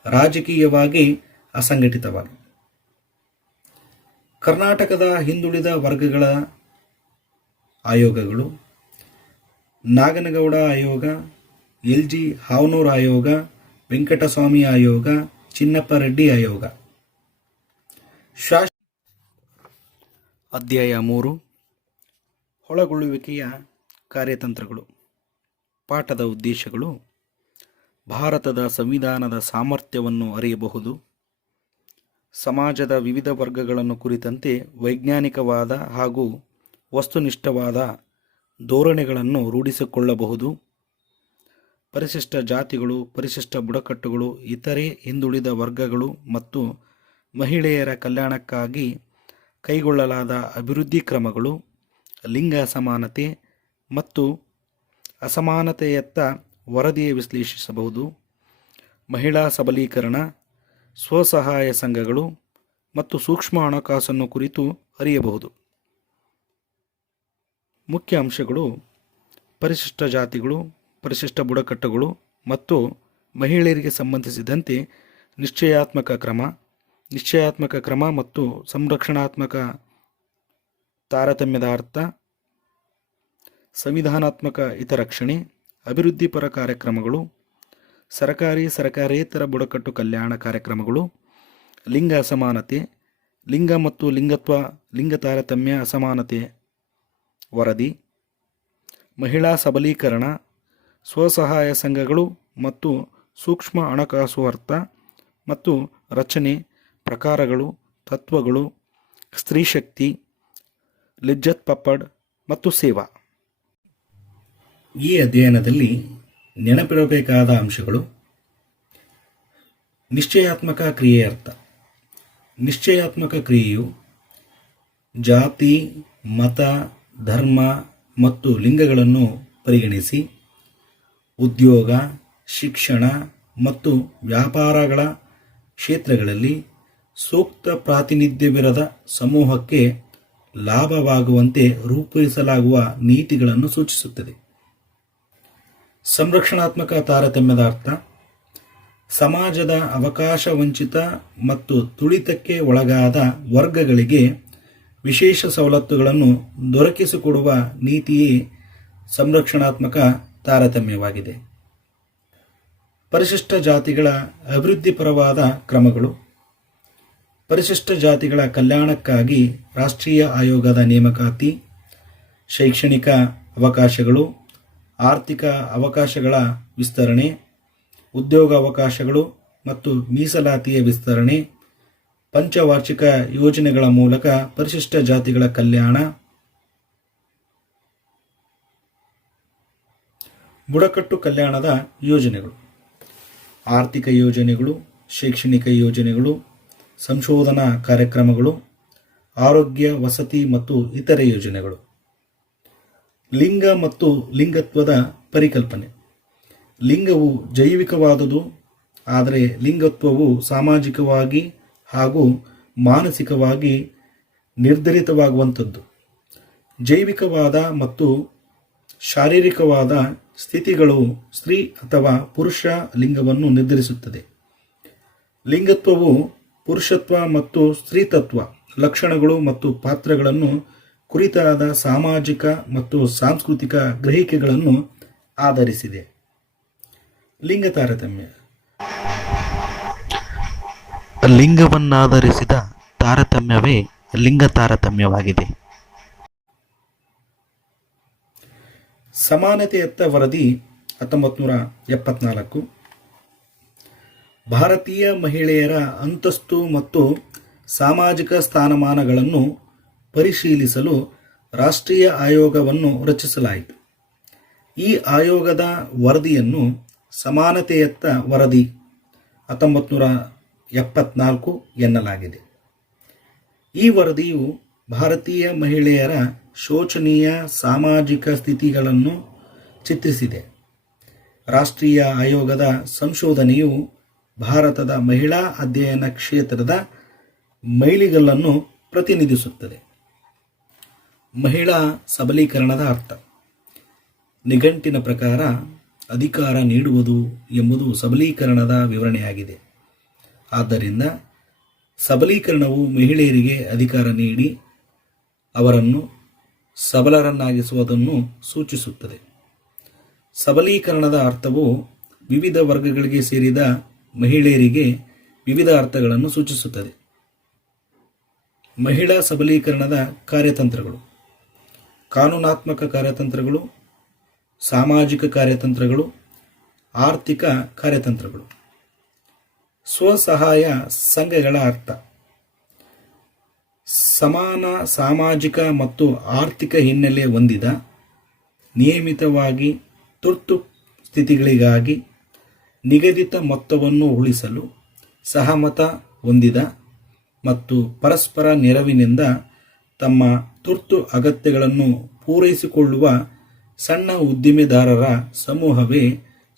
ರಾಜಕೀಯವಾಗಿ ಅಸಂಘಟಿತವಾಗಿ. ಕರ್ನಾಟಕದ ಹಿಂದುಳಿದ ವರ್ಗಗಳ ಆಯೋಗಗಳು: ನಾಗನಗೌಡ ಆಯೋಗ, ಎಲ್.ಜಿ. ಹಾವನೂರ್ ಆಯೋಗ, ವೆಂಕಟಸ್ವಾಮಿ ಆಯೋಗ, ಚಿನ್ನಪ್ಪ ರೆಡ್ಡಿ ಆಯೋಗ. ಅಧ್ಯಾಯ 3 ಒಳಗೊಳ್ಳುವಿಕೆಯ ಕಾರ್ಯತಂತ್ರಗಳು. ಪಾಠದ ಉದ್ದೇಶಗಳು: ಭಾರತದ ಸಂವಿಧಾನದ ಸಾಮರ್ಥ್ಯವನ್ನು ಅರಿಯಬಹುದು, ಸಮಾಜದ ವಿವಿಧ ವರ್ಗಗಳನ್ನು ಕುರಿತಂತೆ ವೈಜ್ಞಾನಿಕವಾದ ಹಾಗೂ ವಸ್ತುನಿಷ್ಠವಾದ ಧೋರಣೆಗಳನ್ನು ರೂಢಿಸಿಕೊಳ್ಳಬಹುದು, ಪರಿಶಿಷ್ಟ ಜಾತಿಗಳು, ಪರಿಶಿಷ್ಟ ಬುಡಕಟ್ಟುಗಳು, ಇತರೆ ಹಿಂದುಳಿದ ವರ್ಗಗಳು ಮತ್ತು ಮಹಿಳೆಯರ ಕಲ್ಯಾಣಕ್ಕಾಗಿ ಕೈಗೊಳ್ಳಲಾದ ಅಭಿವೃದ್ಧಿ ಕ್ರಮಗಳು, ಲಿಂಗ ಸಮಾನತೆ ಮತ್ತು ಅಸಮಾನತೆಯತ್ತ ವರದಿಯ ವಿಶ್ಲೇಷಿಸಬಹುದು, ಮಹಿಳಾ ಸಬಲೀಕರಣ, ಸ್ವಸಹಾಯ ಸಂಘಗಳು ಮತ್ತು ಸೂಕ್ಷ್ಮ ಹಣಕಾಸನ್ನು ಕುರಿತು ಅರಿಯಬಹುದು. ಮುಖ್ಯ ಅಂಶಗಳು: ಪರಿಶಿಷ್ಟ ಜಾತಿಗಳು, ಪರಿಶಿಷ್ಟ ಬುಡಕಟ್ಟುಗಳು ಮತ್ತು ಮಹಿಳೆಯರಿಗೆ ಸಂಬಂಧಿಸಿದಂತೆ ನಿಶ್ಚಯಾತ್ಮಕ ಕ್ರಮ ಮತ್ತು ಸಂರಕ್ಷಣಾತ್ಮಕ ತಾರತಮ್ಯದ ಅರ್ಥ, ಸಂವಿಧಾನಾತ್ಮಕ ಹಿತರಕ್ಷಣೆ, ಅಭಿವೃದ್ಧಿಪರ ಕಾರ್ಯಕ್ರಮಗಳು, ಸರ್ಕಾರೇತರ ಬುಡಕಟ್ಟು ಕಲ್ಯಾಣ ಕಾರ್ಯಕ್ರಮಗಳು, ಲಿಂಗ ಅಸಮಾನತೆ, ಲಿಂಗ ಮತ್ತು ಲಿಂಗ ತಾರತಮ್ಯ ಅಸಮಾನತೆ ವರದಿ, ಮಹಿಳಾ ಸಬಲೀಕರಣ, ಸ್ವಸಹಾಯ ಸಂಘಗಳು ಮತ್ತು ಸೂಕ್ಷ್ಮ ಹಣಕಾಸು ಅರ್ಥ ಮತ್ತು ರಚನೆ, ಪ್ರಕಾರಗಳು, ತತ್ವಗಳು, ಸ್ತ್ರೀಶಕ್ತಿ, ಲಿಜ್ಜತ್ ಪಪ್ಪಡ್ ಮತ್ತು ಸೇವಾ. ಈ ಅಧ್ಯಯನದಲ್ಲಿ ನೆನಪಿಡಬೇಕಾದ ಅಂಶಗಳು: ನಿಶ್ಚಯಾತ್ಮಕ ಕ್ರಿಯೆಯ ಅರ್ಥ. ನಿಶ್ಚಯಾತ್ಮಕ ಕ್ರಿಯೆಯು ಜಾತಿ, ಮತ, ಧರ್ಮ ಮತ್ತು ಲಿಂಗಗಳನ್ನು ಪರಿಗಣಿಸಿ ಉದ್ಯೋಗ, ಶಿಕ್ಷಣ ಮತ್ತು ವ್ಯಾಪಾರಗಳ ಕ್ಷೇತ್ರಗಳಲ್ಲಿ ಸೂಕ್ತ ಪ್ರಾತಿನಿಧ್ಯವಿರದ ಸಮೂಹಕ್ಕೆ ಲಾಭವಾಗುವಂತೆ ರೂಪಿಸಲಾಗುವ ನೀತಿಗಳನ್ನು ಸೂಚಿಸುತ್ತದೆ. ಸಂರಕ್ಷಣಾತ್ಮಕ ತಾರತಮ್ಯದ ಅರ್ಥ: ಸಮಾಜದ ಅವಕಾಶ ವಂಚಿತ ಮತ್ತು ತುಳಿತಕ್ಕೆ ಒಳಗಾದ ವರ್ಗಗಳಿಗೆ ವಿಶೇಷ ಸವಲತ್ತುಗಳನ್ನು ದೊರಕಿಸಿಕೊಡುವ ನೀತಿಯೇ ಸಂರಕ್ಷಣಾತ್ಮಕ ತಾರತಮ್ಯವಾಗಿದೆ. ಪರಿಶಿಷ್ಟ ಜಾತಿಗಳ ಅಭಿವೃದ್ಧಿಪರವಾದ ಕ್ರಮಗಳು: ಪರಿಶಿಷ್ಟ ಜಾತಿಗಳ ಕಲ್ಯಾಣಕ್ಕಾಗಿ ರಾಷ್ಟ್ರೀಯ ಆಯೋಗದ ನೇಮಕಾತಿ, ಶೈಕ್ಷಣಿಕ ಅವಕಾಶಗಳು, ಆರ್ಥಿಕ ಅವಕಾಶಗಳ ವಿಸ್ತರಣೆ, ಉದ್ಯೋಗ ಅವಕಾಶಗಳು ಮತ್ತು ಮೀಸಲಾತಿಯ ವಿಸ್ತರಣೆ, ಪಂಚವಾರ್ಷಿಕ ಯೋಜನೆಗಳ ಮೂಲಕ ಪರಿಶಿಷ್ಟ ಜಾತಿಗಳ ಕಲ್ಯಾಣ. ಬುಡಕಟ್ಟು ಕಲ್ಯಾಣದ ಯೋಜನೆಗಳು: ಆರ್ಥಿಕ ಯೋಜನೆಗಳು, ಶೈಕ್ಷಣಿಕ ಯೋಜನೆಗಳು, ಸಂಶೋಧನಾ ಕಾರ್ಯಕ್ರಮಗಳು, ಆರೋಗ್ಯ, ವಸತಿ ಮತ್ತು ಇತರೆ ಯೋಜನೆಗಳು. ಲಿಂಗ ಮತ್ತು ಲಿಂಗತ್ವದ ಪರಿಕಲ್ಪನೆ: ಲಿಂಗವು ಜೈವಿಕವಾದುದು, ಆದರೆ ಲಿಂಗತ್ವವು ಸಾಮಾಜಿಕವಾಗಿ ಹಾಗೂ ಮಾನಸಿಕವಾಗಿ ನಿರ್ಧರಿತವಾಗುವಂಥದ್ದು. ಜೈವಿಕವಾದ ಮತ್ತು ಶಾರೀರಿಕವಾದ ಸ್ಥಿತಿಗಳು ಸ್ತ್ರೀ ಅಥವಾ ಪುರುಷ ಲಿಂಗವನ್ನು ನಿರ್ಧರಿಸುತ್ತದೆ. ಲಿಂಗತ್ವವು ಪುರುಷತ್ವ ಮತ್ತು ಸ್ತ್ರೀತತ್ವ ಲಕ್ಷಣಗಳು ಮತ್ತು ಪಾತ್ರಗಳನ್ನು ಕುರಿತಾದ ಸಾಮಾಜಿಕ ಮತ್ತು ಸಾಂಸ್ಕೃತಿಕ ಗ್ರಹಿಕೆಗಳನ್ನು ಆಧರಿಸಿದೆ. ಲಿಂಗ ತಾರತಮ್ಯ ಲಿಂಗವನ್ನಾಧರಿಸಿದ ತಾರತಮ್ಯವೇ ಲಿಂಗ ತಾರತಮ್ಯವಾಗಿದೆ. ಸಮಾನತೆಯತ್ತ ವರದಿ 1974. ಭಾರತೀಯ ಮಹಿಳೆಯರ ಅಂತಸ್ತು ಮತ್ತು ಸಾಮಾಜಿಕ ಸ್ಥಾನಮಾನಗಳನ್ನು ಪರಿಶೀಲಿಸಲು ರಾಷ್ಟ್ರೀಯ ಆಯೋಗವನ್ನು ರಚಿಸಲಾಯಿತು. ಈ ಆಯೋಗದ ವರದಿಯನ್ನು ಸಮಾನತೆಯತ್ತ ವರದಿ 1974 ಎನ್ನಲಾಗಿದೆ. ಈ ವರದಿಯು ಭಾರತೀಯ ಮಹಿಳೆಯರ ಶೋಚನೀಯ ಸಾಮಾಜಿಕ ಸ್ಥಿತಿಗಳನ್ನು ಚಿತ್ರಿಸಿದೆ. ರಾಷ್ಟ್ರೀಯ ಆಯೋಗದ ಸಂಶೋಧನೆಯು ಭಾರತದ ಮಹಿಳಾ ಅಧ್ಯಯನ ಕ್ಷೇತ್ರದ ಮೈಲಿಗಲ್ಲನ್ನು ಪ್ರತಿನಿಧಿಸುತ್ತದೆ. ಮಹಿಳಾ ಸಬಲೀಕರಣದ ಅರ್ಥ. ನಿಘಂಟಿನ ಪ್ರಕಾರ ಅಧಿಕಾರ ನೀಡುವುದು ಎಂಬುದು ಸಬಲೀಕರಣದ ವಿವರಣೆಯಾಗಿದೆ. ಆದ್ದರಿಂದ ಸಬಲೀಕರಣವು ಮಹಿಳೆಯರಿಗೆ ಅಧಿಕಾರ ನೀಡಿ ಅವರನ್ನು ಸಬಲರನ್ನಾಗಿಸುವುದನ್ನು ಸೂಚಿಸುತ್ತದೆ. ಸಬಲೀಕರಣದ ಅರ್ಥವು ವಿವಿಧ ವರ್ಗಗಳಿಗೆ ಸೇರಿದ ಮಹಿಳೆಯರಿಗೆ ವಿವಿಧ ಅರ್ಥಗಳನ್ನು ಸೂಚಿಸುತ್ತದೆ. ಮಹಿಳಾ ಸಬಲೀಕರಣದ ಕಾರ್ಯತಂತ್ರಗಳು: ಕಾನೂನಾತ್ಮಕ ಕಾರ್ಯತಂತ್ರಗಳು, ಸಾಮಾಜಿಕ ಕಾರ್ಯತಂತ್ರಗಳು, ಆರ್ಥಿಕ ಕಾರ್ಯತಂತ್ರಗಳು. ಸ್ವಸಹಾಯ ಸಂಘಗಳ ಅರ್ಥ: ಸಮಾನ ಸಾಮಾಜಿಕ ಮತ್ತು ಆರ್ಥಿಕ ಹಿನ್ನೆಲೆ ಹೊಂದಿದ, ನಿಯಮಿತವಾಗಿ ತುರ್ತು ಸ್ಥಿತಿಗಳಿಗಾಗಿ ನಿಗದಿತ ಮೊತ್ತವನ್ನು ಉಳಿಸಲು ಸಹಮತ ಹೊಂದಿದ ಮತ್ತು ಪರಸ್ಪರ ನೆರವಿನಿಂದ ತಮ್ಮ ತುರ್ತು ಅಗತ್ಯಗಳನ್ನು ಪೂರೈಸಿಕೊಳ್ಳುವ ಸಣ್ಣ ಉದ್ದಿಮೆದಾರರ ಸಮೂಹವೇ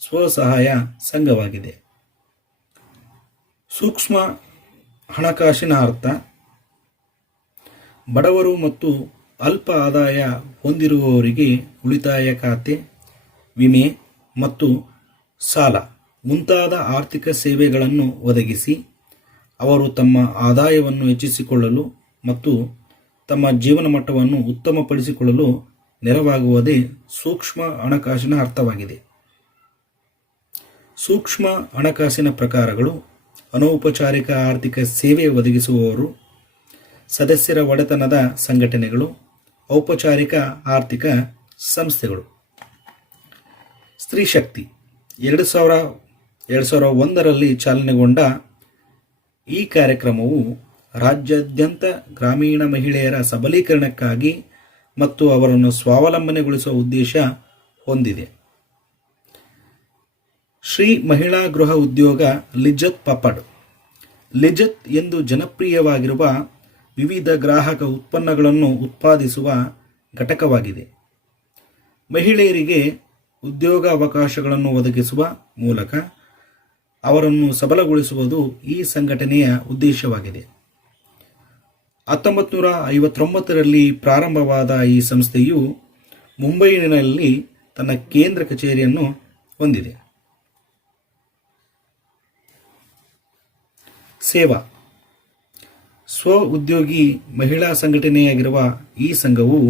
ಸ್ವಸಹಾಯ ಸಂಘವಾಗಿದೆ. ಸೂಕ್ಷ್ಮ ಹಣಕಾಸಿನ ಅರ್ಥ: ಬಡವರು ಮತ್ತು ಅಲ್ಪ ಆದಾಯ ಹೊಂದಿರುವವರಿಗೆ ಉಳಿತಾಯ ಖಾತೆ, ವಿಮೆ ಮತ್ತು ಸಾಲ ಮುಂತಾದ ಆರ್ಥಿಕ ಸೇವೆಗಳನ್ನು ಒದಗಿಸಿ ಅವರು ತಮ್ಮ ಆದಾಯವನ್ನು ಹೆಚ್ಚಿಸಿಕೊಳ್ಳಲು ಮತ್ತು ತಮ್ಮ ಜೀವನ ಮಟ್ಟವನ್ನು ಉತ್ತಮಪಡಿಸಿಕೊಳ್ಳಲು ನೆರವಾಗುವುದೇ ಸೂಕ್ಷ್ಮ ಹಣಕಾಸಿನ ಅರ್ಥವಾಗಿದೆ. ಸೂಕ್ಷ್ಮ ಹಣಕಾಸಿನ ಪ್ರಕಾರಗಳು: ಅನೌಪಚಾರಿಕ ಆರ್ಥಿಕ ಸೇವೆ ಒದಗಿಸುವವರು, ಸದಸ್ಯರ ಒಡೆತನದ ಸಂಘಟನೆಗಳು, ಔಪಚಾರಿಕ ಆರ್ಥಿಕ ಸಂಸ್ಥೆಗಳು. ಸ್ತ್ರೀ ಶಕ್ತಿ. 2001ರಲ್ಲಿ ಚಾಲನೆಗೊಂಡ ಈ ಕಾರ್ಯಕ್ರಮವು ರಾಜ್ಯಾದ್ಯಂತ ಗ್ರಾಮೀಣ ಮಹಿಳೆಯರ ಸಬಲೀಕರಣಕ್ಕಾಗಿ ಮತ್ತು ಅವರನ್ನು ಸ್ವಾವಲಂಬನೆಗೊಳಿಸುವ ಉದ್ದೇಶ ಹೊಂದಿದೆ. ಶ್ರೀ ಮಹಿಳಾ ಗೃಹ ಉದ್ಯೋಗ ಲಿಜ್ಜತ್ ಪಾಪಡ್. ಲಿಜ್ಜತ್ ಎಂದು ಜನಪ್ರಿಯವಾಗಿರುವ ವಿವಿಧ ಗ್ರಾಹಕ ಉತ್ಪನ್ನಗಳನ್ನು ಉತ್ಪಾದಿಸುವ ಘಟಕವಾಗಿದೆ. ಮಹಿಳೆಯರಿಗೆ ಉದ್ಯೋಗ ಅವಕಾಶಗಳನ್ನು ಒದಗಿಸುವ ಮೂಲಕ ಅವರನ್ನು ಸಬಲಗೊಳಿಸುವುದು ಈ ಸಂಘಟನೆಯ ಉದ್ದೇಶವಾಗಿದೆ. 1959ರಲ್ಲಿ ಪ್ರಾರಂಭವಾದ ಈ ಸಂಸ್ಥೆಯು ಮುಂಬೈನಲ್ಲಿ ತನ್ನ ಕೇಂದ್ರ ಕಚೇರಿಯನ್ನು ಹೊಂದಿದೆ. ಸೇವಾ. ಸ್ವ ಉದ್ಯೋಗಿ ಮಹಿಳಾ ಸಂಘಟನೆಯಾಗಿರುವ ಈ ಸಂಘವು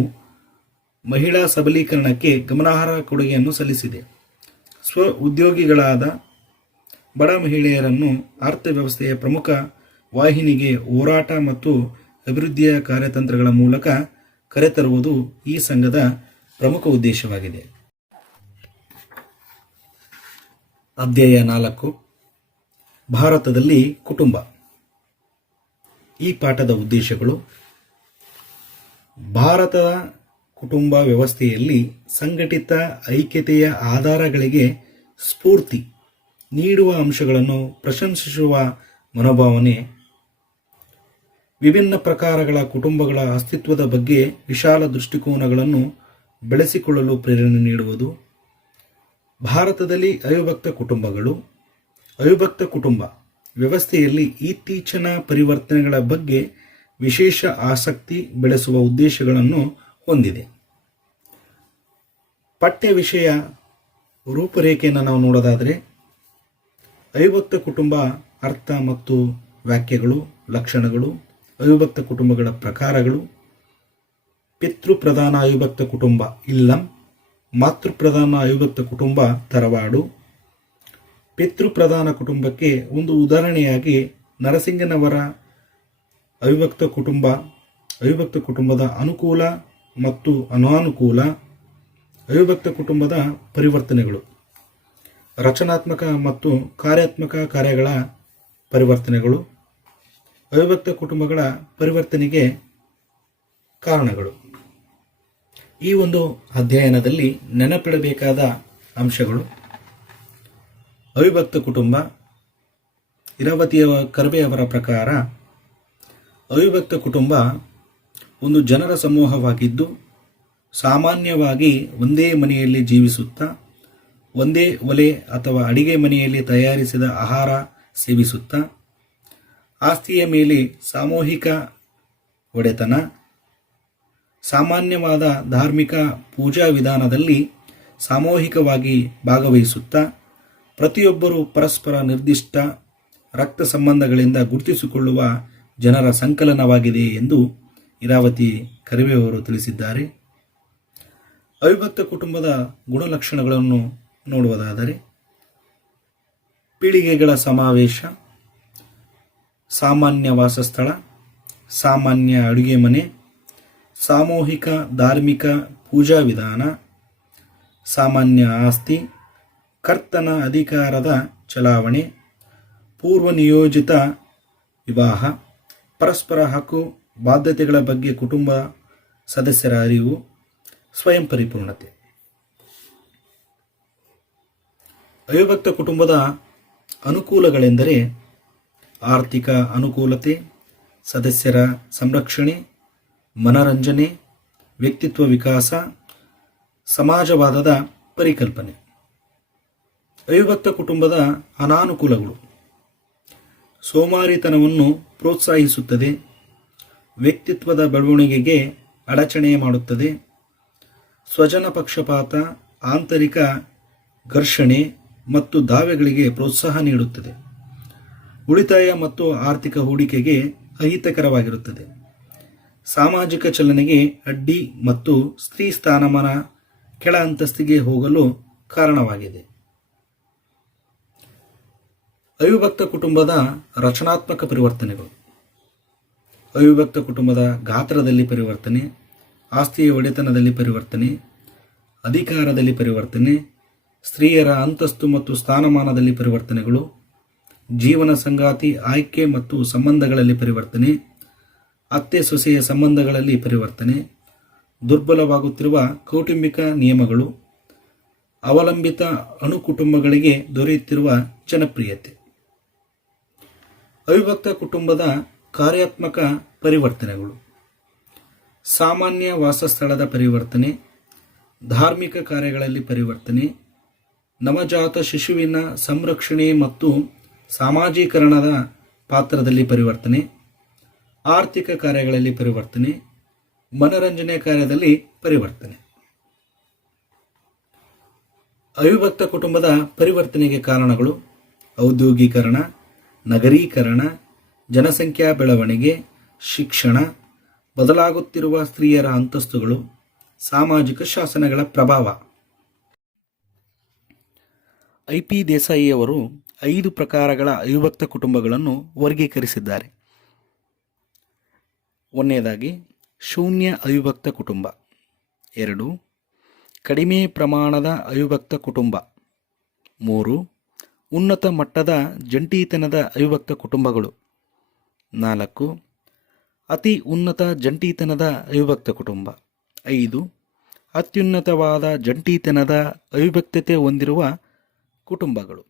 ಮಹಿಳಾ ಸಬಲೀಕರಣಕ್ಕೆ ಗಮನಾರ್ಹ ಕೊಡುಗೆಯನ್ನು ಸಲ್ಲಿಸಿದೆ. ಸ್ವ ಉದ್ಯೋಗಿಗಳಾದ ಬಡ ಮಹಿಳೆಯರನ್ನು ಅರ್ಥವ್ಯವಸ್ಥೆಯ ಪ್ರಮುಖ ವಾಹಿನಿಗೆ ಹೋರಾಟ ಮತ್ತು ಅಭಿವೃದ್ಧಿಯ ಕಾರ್ಯತಂತ್ರಗಳ ಮೂಲಕ ಕರೆತರುವುದು ಈ ಸಂಘದ ಪ್ರಮುಖ ಉದ್ದೇಶವಾಗಿದೆ. ಅಧ್ಯಾಯ 4: ಭಾರತದಲ್ಲಿ ಕುಟುಂಬ. ಈ ಪಾಠದ ಉದ್ದೇಶಗಳು: ಭಾರತದ ಕುಟುಂಬ ವ್ಯವಸ್ಥೆಯಲ್ಲಿ ಸಂಘಟಿತ ಐಕ್ಯತೆಯ ಆಧಾರಗಳಿಗೆ ಸ್ಫೂರ್ತಿ ನೀಡುವ ಅಂಶಗಳನ್ನು ಪ್ರಶಂಸಿಸುವ ಮನೋಭಾವನೆ, ವಿಭಿನ್ನ ಪ್ರಕಾರಗಳ ಕುಟುಂಬಗಳ ಅಸ್ತಿತ್ವದ ಬಗ್ಗೆ ವಿಶಾಲ ದೃಷ್ಟಿಕೋನಗಳನ್ನು ಬೆಳೆಸಿಕೊಳ್ಳಲು ಪ್ರೇರಣೆ ನೀಡುವುದು. ಭಾರತದಲ್ಲಿ ಅವಿಭಕ್ತ ಕುಟುಂಬಗಳು. ಅವಿಭಕ್ತ ಕುಟುಂಬ ವ್ಯವಸ್ಥೆಯಲ್ಲಿ ಇತ್ತೀಚಿನ ಪರಿವರ್ತನೆಗಳ ಬಗ್ಗೆ ವಿಶೇಷ ಆಸಕ್ತಿ ಬೆಳೆಸುವ ಉದ್ದೇಶಗಳನ್ನು ಹೊಂದಿದೆ. ಪಠ್ಯ ವಿಷಯ ರೂಪರೇಖೆಯನ್ನು ನಾವು ನೋಡೋದಾದರೆ ಅವಿಭಕ್ತ ಕುಟುಂಬ ಅರ್ಥ ಮತ್ತು ವ್ಯಾಖ್ಯೆಗಳು, ಲಕ್ಷಣಗಳು, ಅವಿಭಕ್ತ ಕುಟುಂಬಗಳ ಪ್ರಕಾರಗಳು, ಪಿತೃಪ್ರಧಾನ ಅವಿಭಕ್ತ ಕುಟುಂಬ ಇಲ್ಲಂ, ಮಾತೃಪ್ರಧಾನ ಅವಿಭಕ್ತ ಕುಟುಂಬ ತರವಾಡು. ಪಿತೃಪ್ರಧಾನ ಕುಟುಂಬಕ್ಕೆ ಒಂದು ಉದಾಹರಣೆಯಾಗಿ ನರಸಿಂಗನವರ ಅವಿಭಕ್ತ ಕುಟುಂಬ, ಅವಿಭಕ್ತ ಕುಟುಂಬದ ಅನುಕೂಲ ಮತ್ತು ಅನಾನುಕೂಲ, ಅವಿಭಕ್ತ ಕುಟುಂಬದ ಪರಿವರ್ತನೆಗಳು, ರಚನಾತ್ಮಕ ಮತ್ತು ಕಾರ್ಯಾತ್ಮಕ ಕಾರ್ಯಗಳ ಪರಿವರ್ತನೆಗಳು, ಅವಿಭಕ್ತ ಕುಟುಂಬಗಳ ಪರಿವರ್ತನೆಗೆ ಕಾರಣಗಳು. ಈ ಒಂದು ಅಧ್ಯಯನದಲ್ಲಿ ನೆನಪಿಡಬೇಕಾದ ಅಂಶಗಳು: ಅವಿಭಕ್ತ ಕುಟುಂಬ. ಇರಾವತಿಯ ಕರ್ಬೆ ಅವರ ಪ್ರಕಾರ ಅವಿಭಕ್ತ ಕುಟುಂಬ ಒಂದು ಜನರ ಸಮೂಹವಾಗಿದ್ದು ಸಾಮಾನ್ಯವಾಗಿ ಒಂದೇ ಮನೆಯಲ್ಲಿ ಜೀವಿಸುತ್ತಾ ಒಂದೇ ಒಲೆ ಅಥವಾ ಅಡಿಗೆ ಮನೆಯಲ್ಲಿ ತಯಾರಿಸಿದ ಆಹಾರ ಸೇವಿಸುತ್ತಾ ಆಸ್ತಿಯ ಮೇಲೆ ಸಾಮೂಹಿಕ ಒಡೆತನ, ಸಾಮಾನ್ಯವಾದ ಧಾರ್ಮಿಕ ಪೂಜಾ ವಿಧಾನದಲ್ಲಿ ಸಾಮೂಹಿಕವಾಗಿ ಭಾಗವಹಿಸುತ್ತಾ ಪ್ರತಿಯೊಬ್ಬರೂ ಪರಸ್ಪರ ನಿರ್ದಿಷ್ಟ ರಕ್ತ ಸಂಬಂಧಗಳಿಂದ ಗುರುತಿಸಿಕೊಳ್ಳುವ ಜನರ ಸಂಕಲನವಾಗಿದೆ ಎಂದು ಇರಾವತಿ ಕರಿವೆಯವರು ತಿಳಿಸಿದ್ದಾರೆ. ಅವಿಭಕ್ತ ಕುಟುಂಬದ ಗುಣಲಕ್ಷಣಗಳನ್ನು ನೋಡುವುದಾದರೆ ಪೀಳಿಗೆಗಳ ಸಮಾವೇಶ, ಸಾಮಾನ್ಯ ವಾಸಸ್ಥಳ, ಸಾಮಾನ್ಯ ಅಡುಗೆ ಮನೆ, ಸಾಮೂಹಿಕ ಧಾರ್ಮಿಕ ಪೂಜಾ ವಿಧಾನ, ಸಾಮಾನ್ಯ ಆಸ್ತಿ, ಕರ್ತನ ಅಧಿಕಾರದ ಚಲಾವಣೆ, ಪೂರ್ವನಿಯೋಜಿತ ವಿವಾಹ, ಪರಸ್ಪರ ಹಕ್ಕು ಬಾಧ್ಯತೆಗಳ ಬಗ್ಗೆ ಕುಟುಂಬ ಸದಸ್ಯರ ಅರಿವು, ಸ್ವಯಂ ಪರಿಪೂರ್ಣತೆ. ಅವಿಭಕ್ತ ಕುಟುಂಬದ ಅನುಕೂಲಗಳೆಂದರೆ ಆರ್ಥಿಕ ಅನುಕೂಲತೆ, ಸದಸ್ಯರ ಸಂರಕ್ಷಣೆ, ಮನರಂಜನೆ, ವ್ಯಕ್ತಿತ್ವ ವಿಕಾಸ, ಸಮಾಜವಾದದ ಪರಿಕಲ್ಪನೆ. ಅವಿಭಕ್ತ ಕುಟುಂಬದ ಅನಾನುಕೂಲಗಳು: ಸೋಮಾರಿತನವನ್ನು ಪ್ರೋತ್ಸಾಹಿಸುತ್ತದೆ, ವ್ಯಕ್ತಿತ್ವದ ಬೆಳವಣಿಗೆಗೆ ಅಡಚಣೆ ಮಾಡುತ್ತದೆ, ಸ್ವಜನ ಪಕ್ಷಪಾತ, ಆಂತರಿಕ ಘರ್ಷಣೆ ಮತ್ತು ದಾವೆಗಳಿಗೆ ಪ್ರೋತ್ಸಾಹ ನೀಡುತ್ತದೆ, ಉಳಿತಾಯ ಮತ್ತು ಆರ್ಥಿಕ ಹೂಡಿಕೆಗೆ ಅಹಿತಕರವಾಗಿರುತ್ತದೆ, ಸಾಮಾಜಿಕ ಚಲನೆಗೆ ಅಡ್ಡಿ ಮತ್ತು ಸ್ತ್ರೀ ಸ್ಥಾನಮಾನ ಕೆಳ ಅಂತಸ್ತಿಗೆ ಹೋಗಲು ಕಾರಣವಾಗಿದೆ. ಅವಿಭಕ್ತ ಕುಟುಂಬದ ರಚನಾತ್ಮಕ ಪರಿವರ್ತನೆಗಳು: ಅವಿಭಕ್ತ ಕುಟುಂಬದ ಗಾತ್ರದಲ್ಲಿ ಪರಿವರ್ತನೆ, ಆಸ್ತಿಯ ಒಡೆತನದಲ್ಲಿ ಪರಿವರ್ತನೆ, ಅಧಿಕಾರದಲ್ಲಿ ಪರಿವರ್ತನೆ, ಸ್ತ್ರೀಯರ ಅಂತಸ್ತು ಮತ್ತು ಸ್ಥಾನಮಾನದಲ್ಲಿ ಪರಿವರ್ತನೆಗಳು, ಜೀವನ ಸಂಗಾತಿ ಆಯ್ಕೆ ಮತ್ತು ಸಂಬಂಧಗಳಲ್ಲಿ ಪರಿವರ್ತನೆ, ಅತ್ತೆ ಸೊಸೆಯ ಸಂಬಂಧಗಳಲ್ಲಿ ಪರಿವರ್ತನೆ, ದುರ್ಬಲವಾಗುತ್ತಿರುವ ಕೌಟುಂಬಿಕ ನಿಯಮಗಳು, ಅವಲಂಬಿತ ಅಣುಕುಟುಂಬಗಳಿಗೆ ದೊರೆಯುತ್ತಿರುವ ಜನಪ್ರಿಯತೆ. ಅವಿಭಕ್ತ ಕುಟುಂಬದ ಕಾರ್ಯಾತ್ಮಕ ಪರಿವರ್ತನೆಗಳು: ಸಾಮಾನ್ಯ ವಾಸಸ್ಥಳದ ಪರಿವರ್ತನೆ, ಧಾರ್ಮಿಕ ಕಾರ್ಯಗಳಲ್ಲಿ ಪರಿವರ್ತನೆ, ನವಜಾತ ಶಿಶುವಿನ ಸಂರಕ್ಷಣೆ ಮತ್ತು ಸಾಮಾಜೀಕರಣದ ಪಾತ್ರದಲ್ಲಿ ಪರಿವರ್ತನೆ, ಆರ್ಥಿಕ ಕಾರ್ಯಗಳಲ್ಲಿ ಪರಿವರ್ತನೆ, ಮನರಂಜನೆ ಕಾರ್ಯದಲ್ಲಿ ಪರಿವರ್ತನೆ. ಅವಿಭಕ್ತ ಕುಟುಂಬದ ಪರಿವರ್ತನೆಗೆ ಕಾರಣಗಳು: ಔದ್ಯೋಗೀಕರಣ, ನಗರೀಕರಣ, ಜನಸಂಖ್ಯಾ ಬೆಳವಣಿಗೆ, ಶಿಕ್ಷಣ, ಬದಲಾಗುತ್ತಿರುವ ಸ್ತ್ರೀಯರ ಅಂತಸ್ತುಗಳು, ಸಾಮಾಜಿಕ ಶಾಸನಗಳ ಪ್ರಭಾವ. ಐ.ಪಿ. ದೇಸಾಯಿಯವರು 5 ಪ್ರಕಾರಗಳ ಅವಿಭಕ್ತ ಕುಟುಂಬಗಳನ್ನು ವರ್ಗೀಕರಿಸಿದ್ದಾರೆ. 1ನೇದಾಗಿ ಶೂನ್ಯ ಅವಿಭಕ್ತ ಕುಟುಂಬ. 2 ಕಡಿಮೆ ಪ್ರಮಾಣದ ಅವಿಭಕ್ತ ಕುಟುಂಬ. 3 ಉನ್ನತ ಮಟ್ಟದ ಜಂಟಿತನದ ಅವಿಭಕ್ತ ಕುಟುಂಬಗಳು. 4 ಅತಿ ಉನ್ನತ ಜಂಟಿತನದ ಅವಿಭಕ್ತ ಕುಟುಂಬ. 5 ಅತ್ಯುನ್ನತವಾದ ಜಂಟಿತನದ ಅವಿಭಕ್ತತೆ ಹೊಂದಿರುವ ಕುಟುಂಬಗಳು.